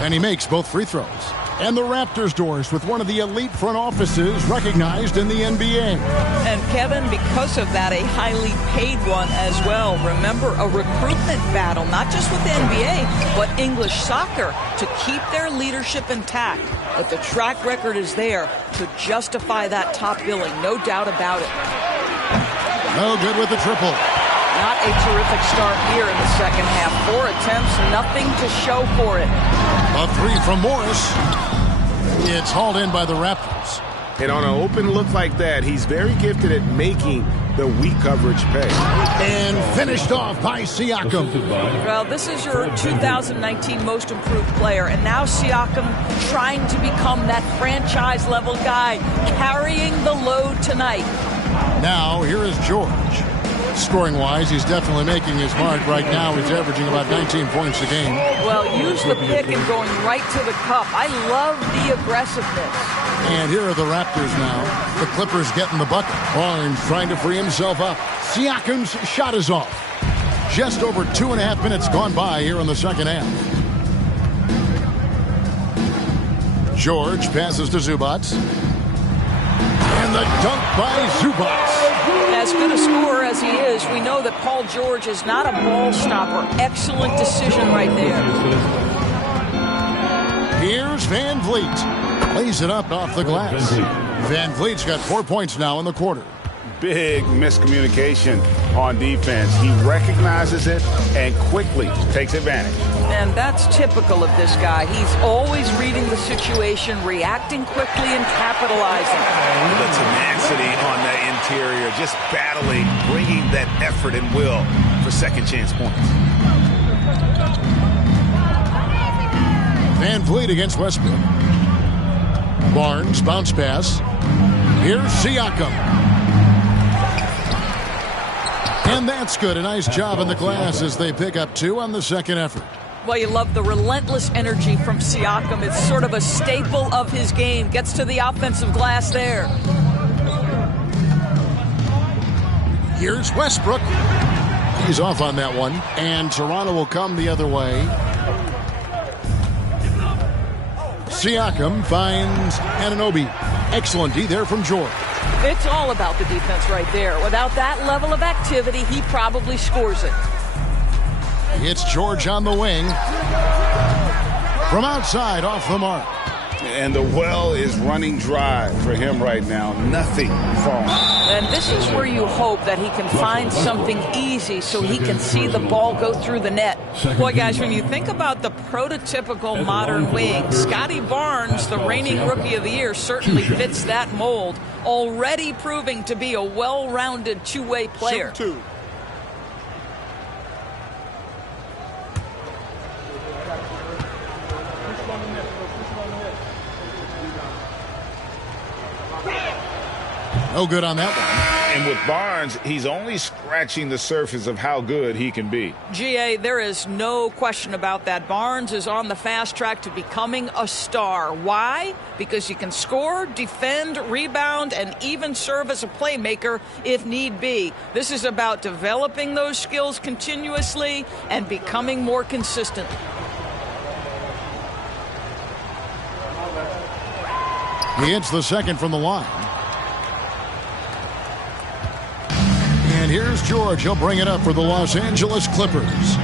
And he makes both free throws. And the Raptors doors with one of the elite front offices recognized in the NBA. And Kevin, because of that, a highly paid one as well. Remember, a recruitment battle, not just with the NBA, but English soccer to keep their leadership intact. But the track record is there to justify that top billing, no doubt about it. No good with the triple. Not a terrific start here in the second half. 4 attempts, nothing to show for it. A 3 from Morris. It's hauled in by the Raptors. And on an open look like that, he's very gifted at making the weak coverage pay. And finished off by Siakam. Well, this is your 2019 most improved player, and now Siakam trying to become that franchise-level guy, carrying the load tonight. Now, here is George. Scoring-wise, he's definitely making his mark. Right now, he's averaging about 19 points a game. Well, use the pick and going right to the cup. I love the aggressiveness. And here are the Raptors now. The Clippers getting the bucket. Barnes trying to free himself up. Siakam's shot is off. Just over 2.5 minutes gone by here in the second half. George passes to Zubats. And the dunk by Zubats. As good a scorer as he is, we know that Paul George is not a ball stopper. Excellent decision right there. Here's Van Vliet. Lays it up off the glass. Van Vliet's got 4 points now in the quarter. Big miscommunication on defense. He recognizes it and quickly takes advantage. And that's typical of this guy. He's always reading the situation, reacting quickly, and capitalizing. The tenacity on the interior, just battling, bringing that effort and will for second chance points. Van Vliet against Westbrook. Barnes, bounce pass. Here's Siakam. And that's good. A nice job in the glass as they pick up 2 on the second effort. Well, you love the relentless energy from Siakam. It's sort of a staple of his game. Gets to the offensive glass there. Here's Westbrook. He's off on that one. And Toronto will come the other way. Siakam finds Anunoby. Excellent D there from George. It's all about the defense right there. Without that level of activity, he probably scores it. It's George on the wing. From outside, off the mark. And the well is running dry for him right now. Nothing falling. And this is where you hope that he can find something easy so he can see the ball go through the net. Boy, guys, when you think about the prototypical modern wing, Scotty Barnes, the reigning Rookie of the Year, certainly fits that mold, already proving to be a well-rounded two-way player. No good on that one. And with Barnes, he's only scratching the surface of how good he can be. GA, there is no question about that. Barnes is on the fast track to becoming a star. Why? Because he can score, defend, rebound, and even serve as a playmaker if need be. This is about developing those skills continuously and becoming more consistent. He hits the second from the line. And here's George. He'll bring it up for the Los Angeles Clippers.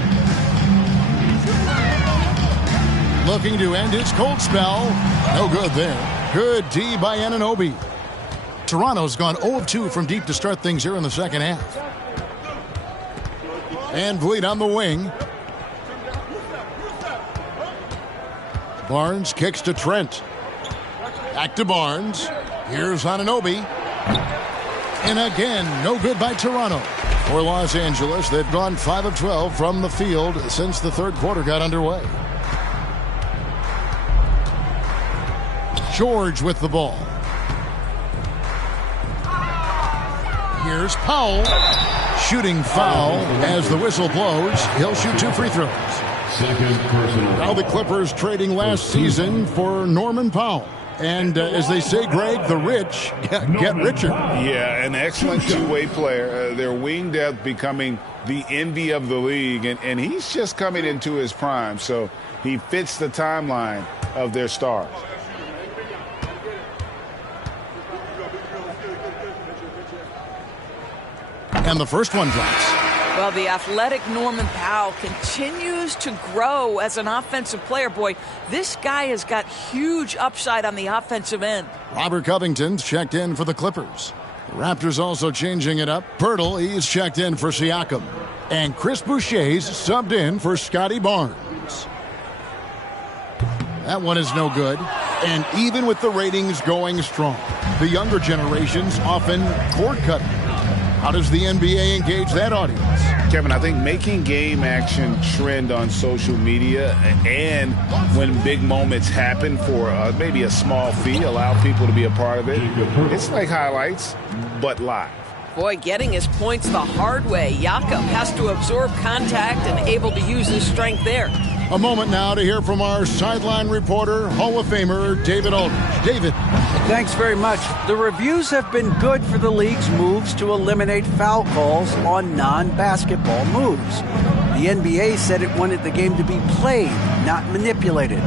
Looking to end his cold spell. No good there. Good D by Anunoby. Toronto's gone 0 of 2 from deep to start things here in the second half. And Vliet on the wing. Barnes kicks to Trent. Back to Barnes. Here's Anunoby. And again, no good by Toronto. For Los Angeles, they've gone 5 of 12 from the field since the third quarter got underway. George with the ball. Here's Powell. Shooting foul as the whistle blows. He'll shoot 2 free throws. Now the Clippers trading last season for Norman Powell. And as they say, Greg, the rich get richer. Yeah, an excellent two-way player. Their wing depth becoming the envy of the league. And he's just coming into his prime. So he fits the timeline of their stars. And the first one drops. Well, the athletic Norman Powell continues to grow as an offensive player. Boy, this guy has got huge upside on the offensive end. Robert Covington's checked in for the Clippers. The Raptors also changing it up. Pirtle, he's checked in for Siakam. And Chris Boucher's subbed in for Scotty Barnes. That one is no good. And even with the ratings going strong, the younger generations often cord cutting. How does the NBA engage that audience? Kevin, I think making game action trend on social media and when big moments happen for maybe a small fee, allow people to be a part of it. It's like highlights, but live. Boy, getting his points the hard way. Jakob has to absorb contact and able to use his strength there. A moment now to hear from our sideline reporter, Hall of Famer David Aldridge. David. Thanks very much. The reviews have been good for the league's moves to eliminate foul calls on non-basketball moves. The NBA said it wanted the game to be played, not manipulated.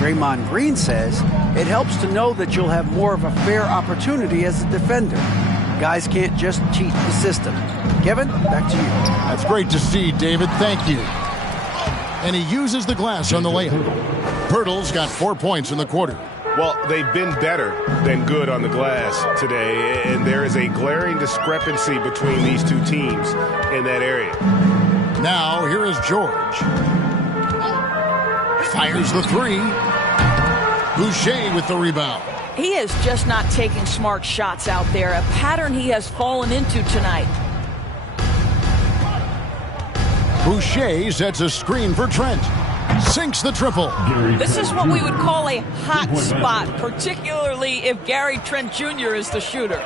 Draymond Green says it helps to know that you'll have more of a fair opportunity as a defender. Guys can't just cheat the system. Kevin, back to you. That's great to see, David. Thank you. And he uses the glass on the layup. Pirtle's got 4 points in the quarter. Well, they've been better than good on the glass today, and there is a glaring discrepancy between these two teams in that area. Now, here is George. Fires the three. Boucher with the rebound. He is just not taking smart shots out there, a pattern he has fallen into tonight. Boucher sets a screen for Trent. Sinks the triple. This is what we would call a hot spot, particularly if Gary Trent Jr. is the shooter.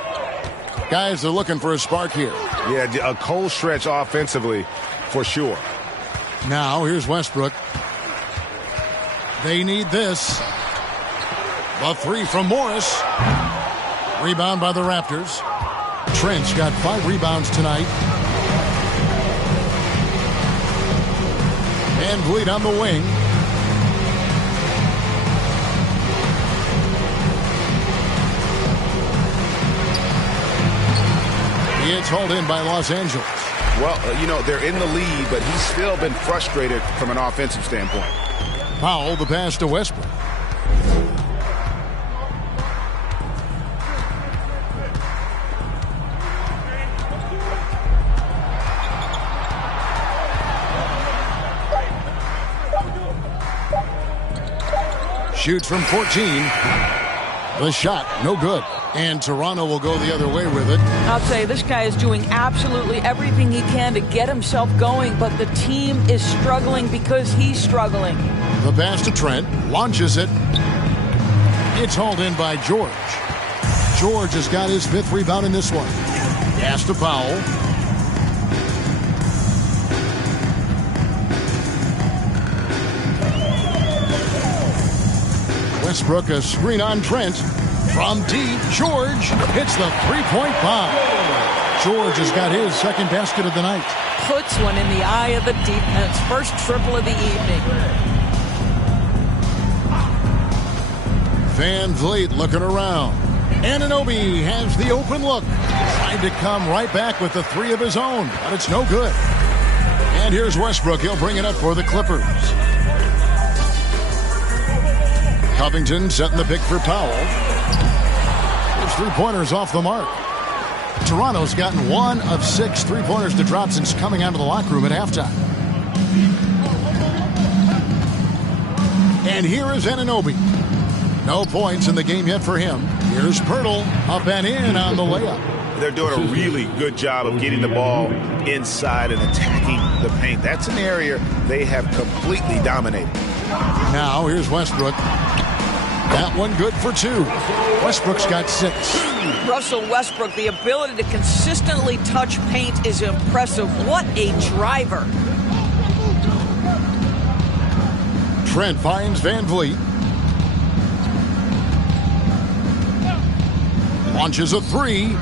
Guys are looking for a spark here. Yeah, a cold stretch offensively for sure. Now, here's Westbrook. They need this. The three from Morris. Rebound by the Raptors. Trent's got 5 rebounds tonight. Van Vliet on the wing. It's hauled in by Los Angeles. Well, they're in the lead, but he's still been frustrated from an offensive standpoint. Powell, the pass to Westbrook. Shoots from 14. The shot, no good. And Toronto will go the other way with it. I'll tell you, this guy is doing absolutely everything he can to get himself going, but the team is struggling because he's struggling. The pass to Trent, launches it. It's hauled in by George. George has got his 5th rebound in this one. Pass to Powell. Westbrook, a screen on Trent. From deep, George hits the three-point bomb. George has got his 2nd basket of the night. Puts one in the eye of the defense. First triple of the evening. Van Vliet looking around. Anunoby has the open look. Trying to come right back with the 3 of his own, but it's no good. And here's Westbrook. He'll bring it up for the Clippers. Covington setting the pick for Powell. His 3-pointers off the mark. Toronto's gotten 1 of 6 3-pointers to drop since coming out of the locker room at halftime. And here is Anunoby. No points in the game yet for him. Here's Pirtle up and in on the layup. They're doing a really good job of getting the ball inside and attacking the paint. That's an area they have completely dominated. Now here's Westbrook. That one good for 2. Westbrook's got 6. Russell Westbrook, the ability to consistently touch paint is impressive. What a driver. Trent finds Van Vliet. Launches a 3.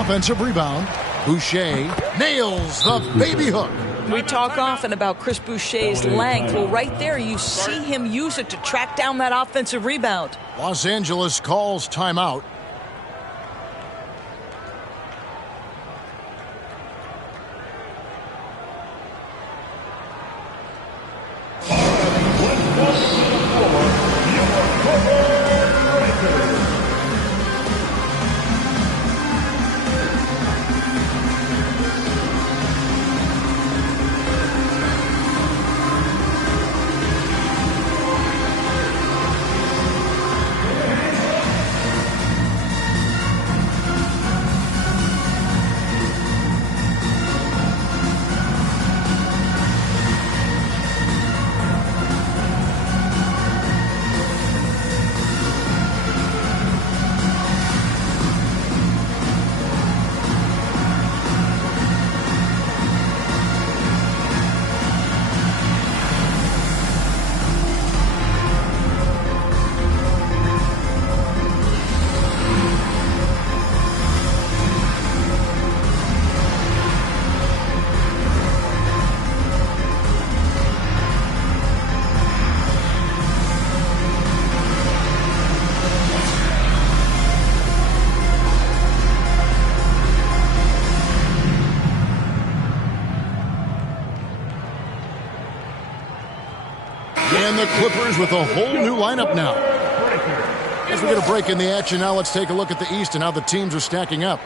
Offensive rebound. Boucher nails the baby hook. We talk often about Chris Boucher's length. Well, right there, you see him use it to track down that offensive rebound. Los Angeles calls timeout. And the Clippers with a whole new lineup now. As we get a break in the action now, let's take a look at the East and how the teams are stacking up.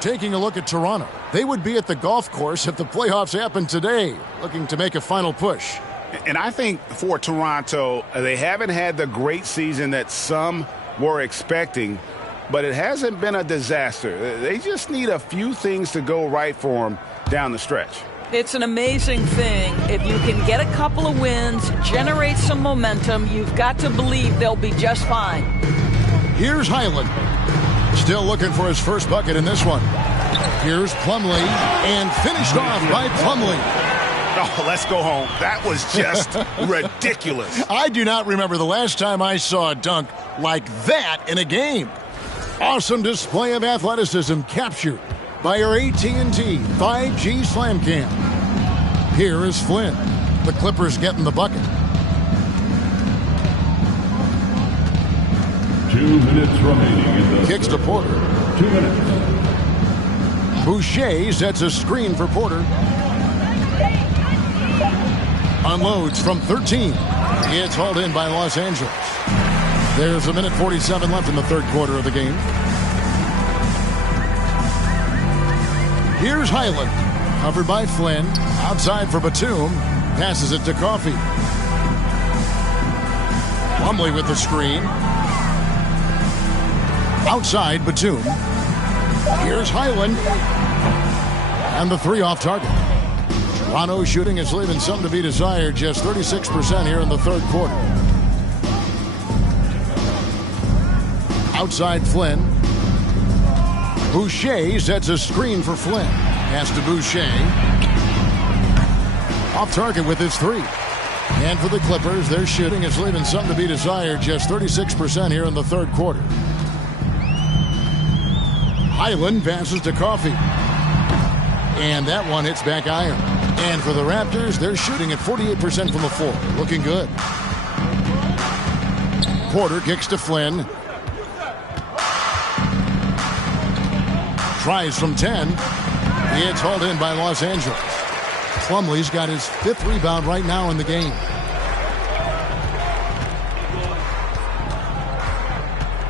Taking a look at Toronto. They would be at the golf course if the playoffs happened today, looking to make a final push. And I think for Toronto, they haven't had the great season that some were expecting, but it hasn't been a disaster. They just need a few things to go right for them down the stretch. It's an amazing thing. If you can get a couple of wins, generate some momentum, you've got to believe they'll be just fine. Here's Highland. Still looking for his first bucket in this one. Here's Plumlee, and finished off by Plumlee. Oh, let's go home. That was just ridiculous. I do not remember the last time I saw a dunk like that in a game. Awesome display of athleticism captured by our AT&T 5G Slam Cam. Here is Flynn. The Clippers getting the bucket. 2 minutes remaining in the Kicks to Porter. 2 minutes. Boucher sets a screen for Porter. Unloads from 13. It's hauled in by Los Angeles. There's a minute 47 left in the third quarter of the game. Here's Highland. Covered by Flynn. Outside for Batum. Passes it to Coffey. Plumlee with the screen. Outside Batum. Here's Highland. And the three off target. Toronto shooting is leaving something to be desired. Just 36% here in the third quarter. Outside Flynn. Boucher sets a screen for Flynn. Pass to Boucher. Off target with his three. And for the Clippers, their shooting is leaving something to be desired. Just 36% here in the third quarter. Highland passes to Coffey. And that one hits back iron. And for the Raptors, they're shooting at 48% from the floor. Looking good. Porter kicks to Flynn. Tries from 10. It's hauled in by Los Angeles. Plumlee's got his fifth rebound right now in the game.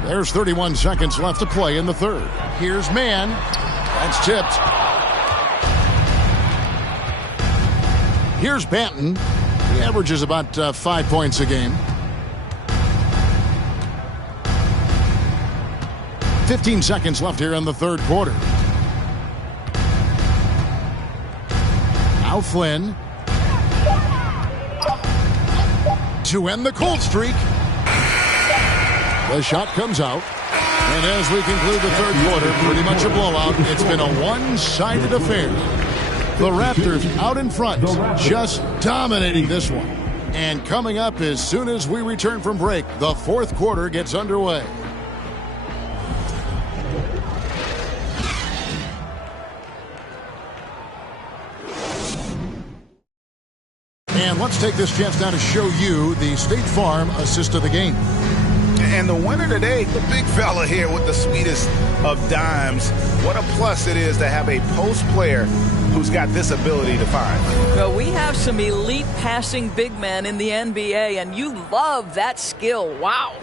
There's 31 seconds left to play in the third. Here's Mann. That's tipped. Here's Banton. He averages about 5 points a game. 15 seconds left here in the third quarter. Now Flynn. To end the cold streak. The shot comes out. And as we conclude the third quarter, pretty much a blowout. It's been a one-sided affair. The Raptors out in front, just dominating this one. And coming up as soon as we return from break, the fourth quarter gets underway. And let's take this chance now to show you the State Farm assist of the game. And the winner today, the big fella here with the sweetest of dimes. What a plus it is to have a post player who's got this ability to find. Well, we have some elite passing big men in the NBA, and you love that skill. Wow.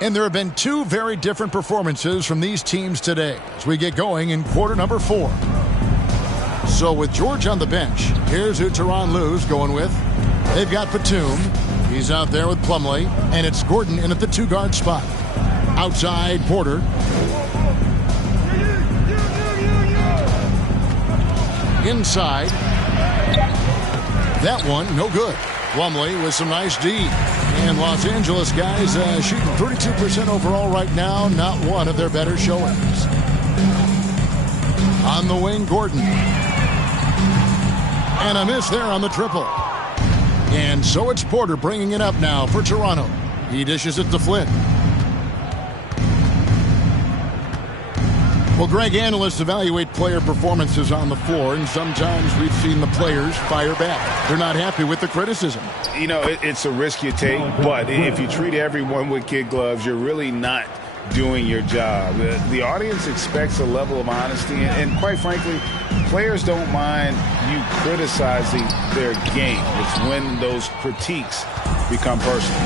And there have been two very different performances from these teams today as we get going in quarter number 4. So with George on the bench, here's who Tyronn Lue's going with. They've got Batum. He's out there with Plumlee. And it's Gordon in at the two-guard spot. Outside, Porter. Inside. That one, no good. Plumlee with some nice D. And Los Angeles guys shooting 32% overall right now. Not one of their better showings. On the wing, Gordon. And a miss there on the triple. And so it's Porter bringing it up now for Toronto. He dishes it to Flynn. Well, Greg, analysts evaluate player performances on the floor, and sometimes we've seen the players fire back. They're not happy with the criticism. You know, it's a risk you take, but if you treat everyone with kid gloves, you're really not doing your job. The audience expects a level of honesty, and quite frankly, Players don't mind you criticizing their game. It's when those critiques become personal.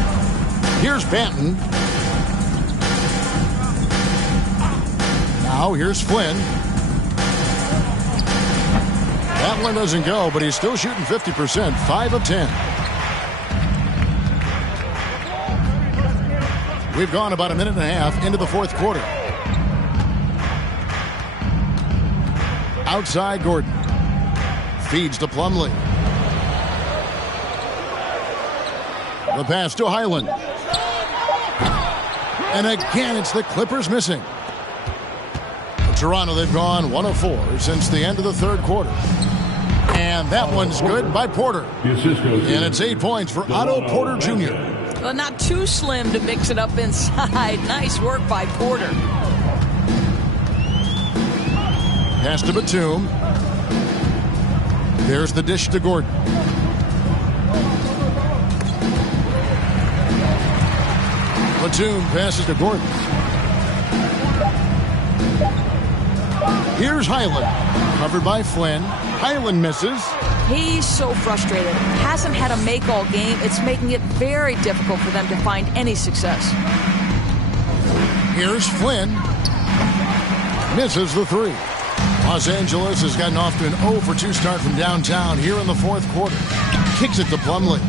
Here's Banton. Now here's Flynn. That one doesn't go, but he's still shooting 50%, 5 of 10. We've gone about a minute and a half into the fourth quarter. Outside Gordon. Feeds to Plumlee. The pass to Highland. And again, it's the Clippers missing. Toronto, they've gone 1 of 4 since the end of the third quarter. And that one's good by Porter. And it's 8 points for Otto Porter Jr. Well, not too slim to mix it up inside. Nice work by Porter. Pass to Batum. There's the dish to Gordon. Batum passes to Gordon. Here's Highland. Covered by Flynn. Highland misses. He's so frustrated. Hasn't had a make all game. It's making it very difficult for them to find any success. Here's Flynn. Misses the 3. Los Angeles has gotten off to an 0 for 2 start from downtown here in the fourth quarter. Kicks it to Plumlee.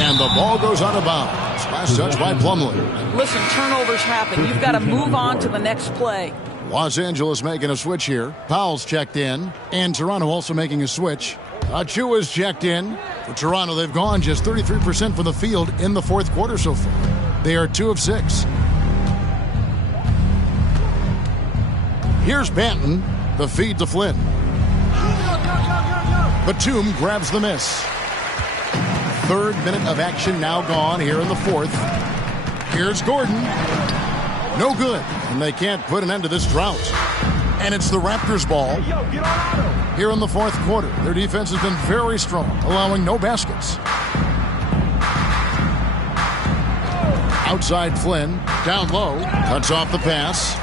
And the ball goes out of bounds. Last touch by Plumlee. Listen, turnovers happen. You've got to move on to the next play. Los Angeles making a switch here. Powell's checked in. And Toronto also making a switch. Achua's checked in. For Toronto, they've gone just 33% from the field in the fourth quarter so far. They are 2 of 6. Here's Banton. The feed to Flynn. Batum grabs the miss. Third minute of action now gone here in the fourth. Here's Gordon. No good. And they can't put an end to this drought. And it's the Raptors ball here in the fourth quarter. Their defense has been very strong, allowing no baskets. Outside Flynn. Down low. Cuts off the pass.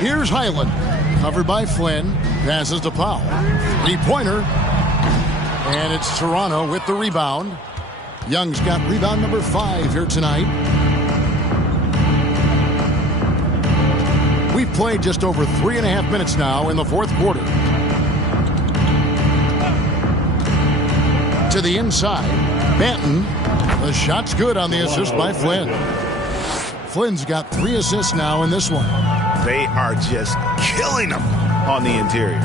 Here's Highland. Covered by Flynn. Passes to Powell. 3-pointer. And it's Toronto with the rebound. Young's got rebound number 5 here tonight. We've played just over 3.5 minutes now in the fourth quarter. To the inside. Banton. The shot's good on the assist by Flynn. Flynn's got 3 assists now in this one. They are just killing them on the interior.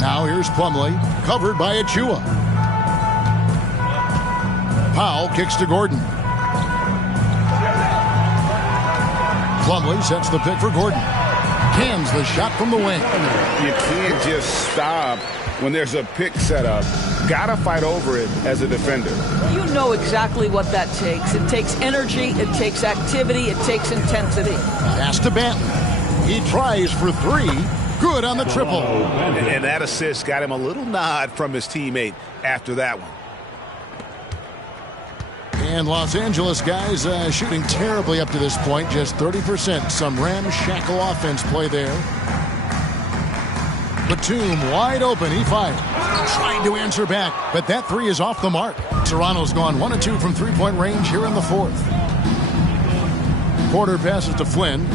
Now here's Plumlee, covered by Achua. Powell kicks to Gordon. Plumlee sets the pick for Gordon. Cans the shot from the wing. You can't just stop when there's a pick set up. Gotta fight over it as a defender. You know exactly what that takes. It takes energy, it takes activity, it takes intensity. Pass to Banton. He tries for 3. Good on the triple. And that assist got him a little nod from his teammate after that one. And Los Angeles guys shooting terribly up to this point, just 30%. Some ramshackle offense play there. Batum wide open, he fired. Trying to answer back, but that 3 is off the mark. Toronto's gone 1 of 2 from 3-point range here in the fourth. Porter passes to Flynn.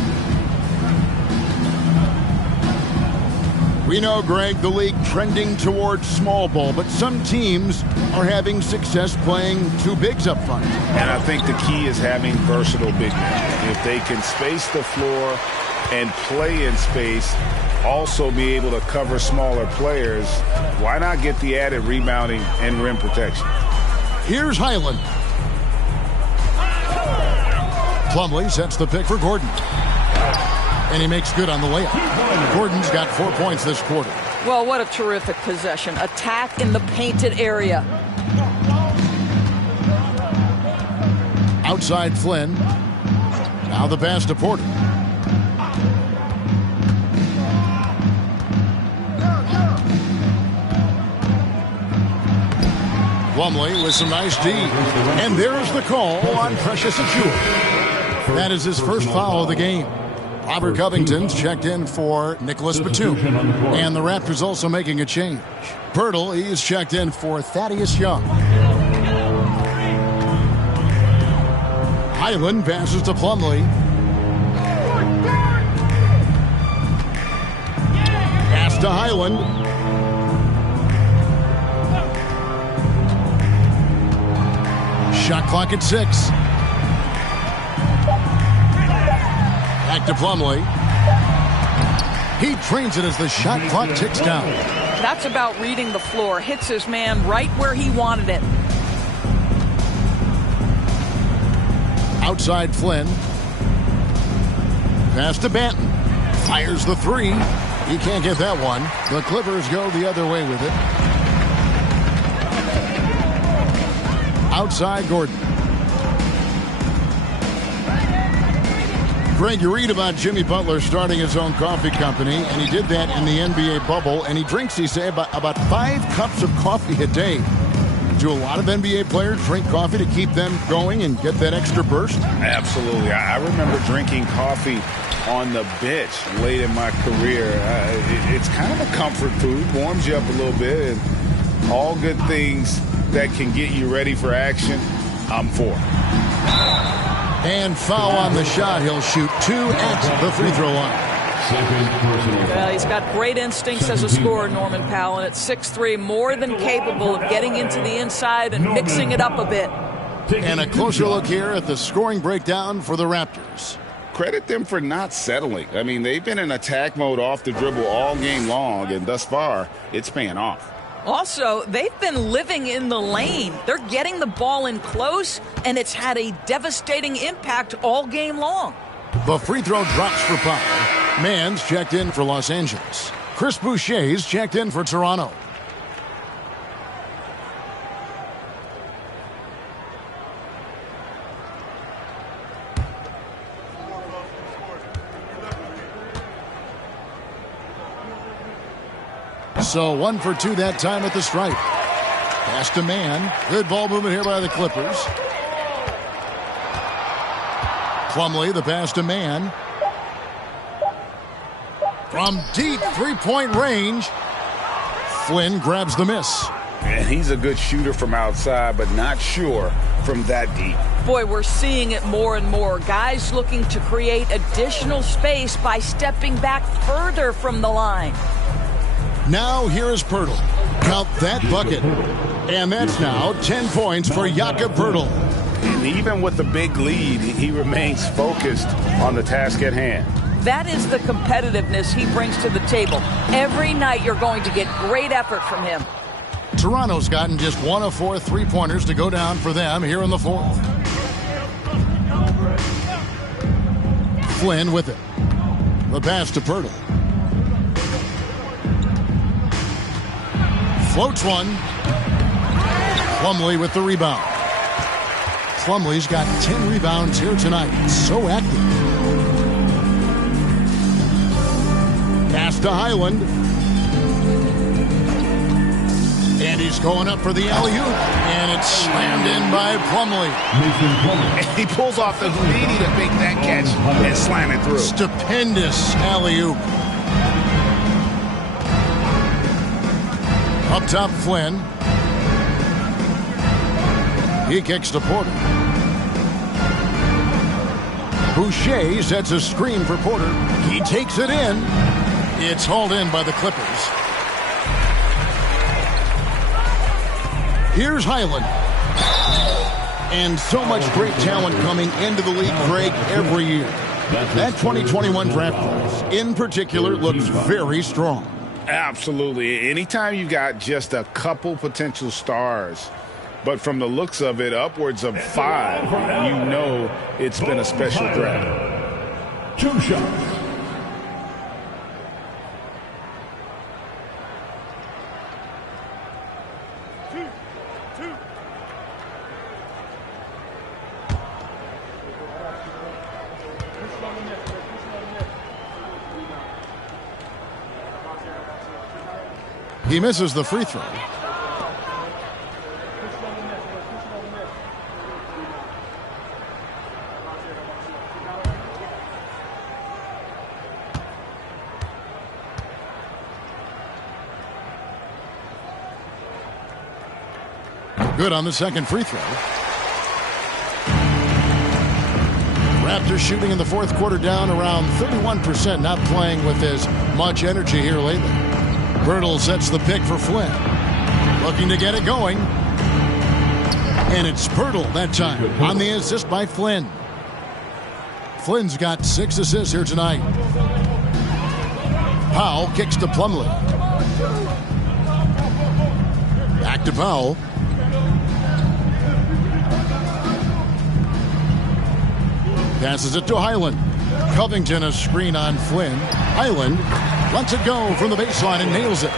We know, Greg, the league trending towards small ball, but some teams are having success playing 2 bigs up front. And I think the key is having versatile big men. If they can space the floor and play in space, also be able to cover smaller players, why not get the added rebounding and rim protection? Here's Highland. Plumlee sets the pick for Gordon. And he makes good on the layup. Gordon's got 4 points this quarter. Well, what a terrific possession. Attack in the painted area. Outside Flynn. Now the pass to Porter. Plumlee with some nice D. And there's the call on Precious Achiuwa. That is his first foul of the game. Robert Covington's checked in for Nicholas Batum. And the Raptors also making a change. Pirtle, he's checked in for Thaddeus Young. Highland passes to Plumlee. Pass to Highland. Shot clock at 6. Back to Plumlee. He trains it as the shot clock ticks down. That's about reading the floor. Hits his man right where he wanted it. Outside Flynn. Pass to Banton. Fires the 3. He can't get that one. The Clippers go the other way with it. Outside Gordon. Greg, you read about Jimmy Butler starting his own coffee company, and he did that in the NBA bubble, and he drinks, he said, about 5 cups of coffee a day. Do a lot of NBA players drink coffee to keep them going and get that extra burst? Absolutely. I remember drinking coffee on the bench late in my career. It's kind of a comfort food, warms you up a little bit, and all good things that can get you ready for action, I'm for. And foul on the shot. He'll shoot 2 at the free throw line. Well, he's got great instincts as a scorer, Norman Powell, and at 6'3", more than capable of getting into the inside and mixing it up a bit. And a closer look here at the scoring breakdown for the Raptors. Credit them for not settling. I mean, they've been in attack mode off the dribble all game long, and thus far, it's paying off. Also, they've been living in the lane. They're getting the ball in close, and it's had a devastating impact all game long. The free throw drops for Powell. Mann's checked in for Los Angeles. Chris Boucher's checked in for Toronto. So 1 for 2 that time at the stripe. Pass to Mann. Good ball movement here by the Clippers. Plumlee, the pass to Mann. From deep three-point range, Flynn grabs the miss. And he's a good shooter from outside, but not sure from that deep. Boy, we're seeing it more and more. Guys looking to create additional space by stepping back further from the line. Now here is Pirtle. Count that bucket. And that's now 10 points for Jakob Pirtle. And even with the big lead, he remains focused on the task at hand. That is the competitiveness he brings to the table. Every night you're going to get great effort from him. Toronto's gotten just 1 of 4 three-pointers to go down for them here in the 4th. Flynn with it. The pass to Pirtle. Floats one. Plumlee with the rebound. Plumlee's got 10 rebounds here tonight. So active. Pass to Highland. And he's going up for the alley-oop. And it's slammed in by Plumlee. And he pulls off the Houdini to make that catch and slam it through. Stupendous alley-oop. Up top, Flynn. He kicks to Porter. Boucher sets a screen for Porter. He takes it in. It's hauled in by the Clippers. Here's Highland. And so much great talent coming into the league, Craig, every year. That 2021 draft class, in particular, looks very strong. Absolutely. Anytime you got just a couple potential stars, but from the looks of it, upwards of 5, you know it's been a special draft. 2 shots. He misses the free throw. Good on the second free throw. Raptors shooting in the fourth quarter down around 31%, not playing with as much energy here lately. Birtle sets the pick for Flynn. Looking to get it going. And it's Birtle that time on the assist by Flynn. Flynn's got 6 assists here tonight. Powell kicks to Plumlee. Back to Powell. Passes it to Highland. Covington a screen on Flynn. Highland lets it go from the baseline and nails it.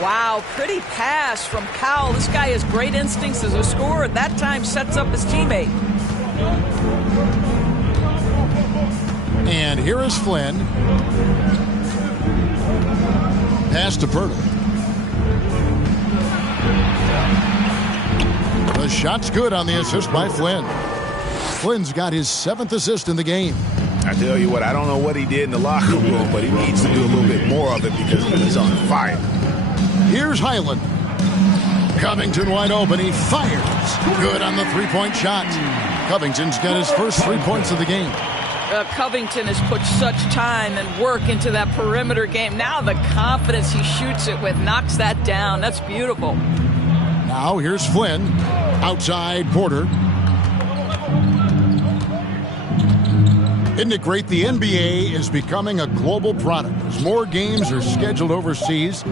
Wow, pretty pass from Powell. This guy has great instincts as a scorer. At that time, sets up his teammate. And here is Flynn. Pass to Birtle. The shot's good on the assist by Flynn. Flynn's got his 7th assist in the game. I tell you what, I don't know what he did in the locker room, but he needs to do a little bit more of it because he's on fire. Here's Highland. Covington wide open. He fires. Good on the three-point shot. Covington's got his first 3 points of the game. Covington has put such time and work into that perimeter game. Now the confidence he shoots it with knocks that down. That's beautiful. Now here's Flynn. Outside Porter. Isn't it great? The NBA is becoming a global product. As more games are scheduled overseas.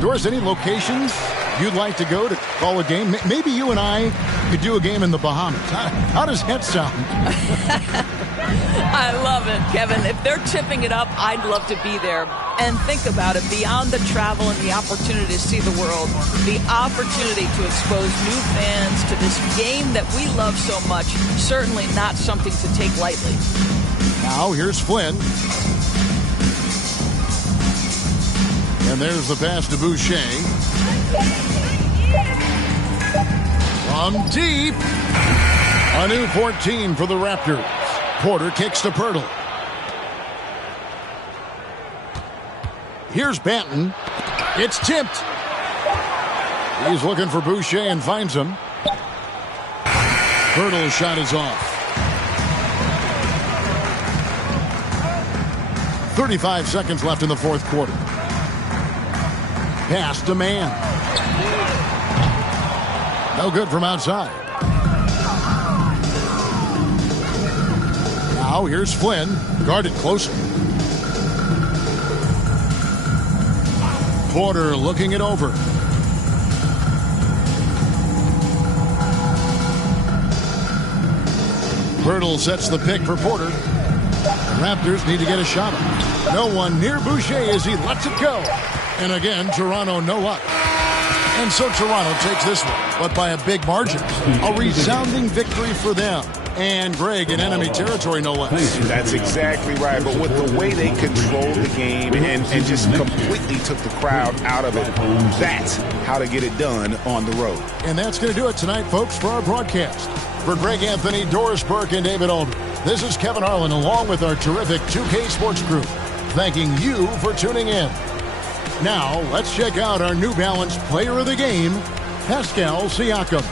Doris, any locations you'd like to go to call a game? Maybe you and I could do a game in the Bahamas. How does that sound? I love it, Kevin. If they're tipping it up, I'd love to be there. And think about it, beyond the travel and the opportunity to see the world, the opportunity to expose new fans to this game that we love so much, certainly not something to take lightly. Now here's Flynn. And there's the pass to Boucher. From deep. A new 14 for the Raptors. Porter kicks to Pirtle. Here's Banton. It's tipped. He's looking for Boucher and finds him. Pirtle's shot is off. 35 seconds left in the fourth quarter. Pass to Mann. No good from outside. Now here's Flynn, guarded closer. Porter looking it over. Pirtle sets the pick for Porter. The Raptors need to get a shot on. No one near Boucher as he lets it go. And again, Toronto no luck. And so Toronto takes this one, but by a big margin. A resounding victory for them. And Greg in enemy territory, no less. That's exactly right. But with the way they controlled the game and just completely took the crowd out of it, that's how to get it done on the road. And that's going to do it tonight, folks, for our broadcast. For Greg Anthony, Doris Burke, and David Aldridge, this is Kevin Harlan along with our terrific 2K Sports crew, thanking you for tuning in. Now, let's check out our New Balance player of the game, Pascal Siakam.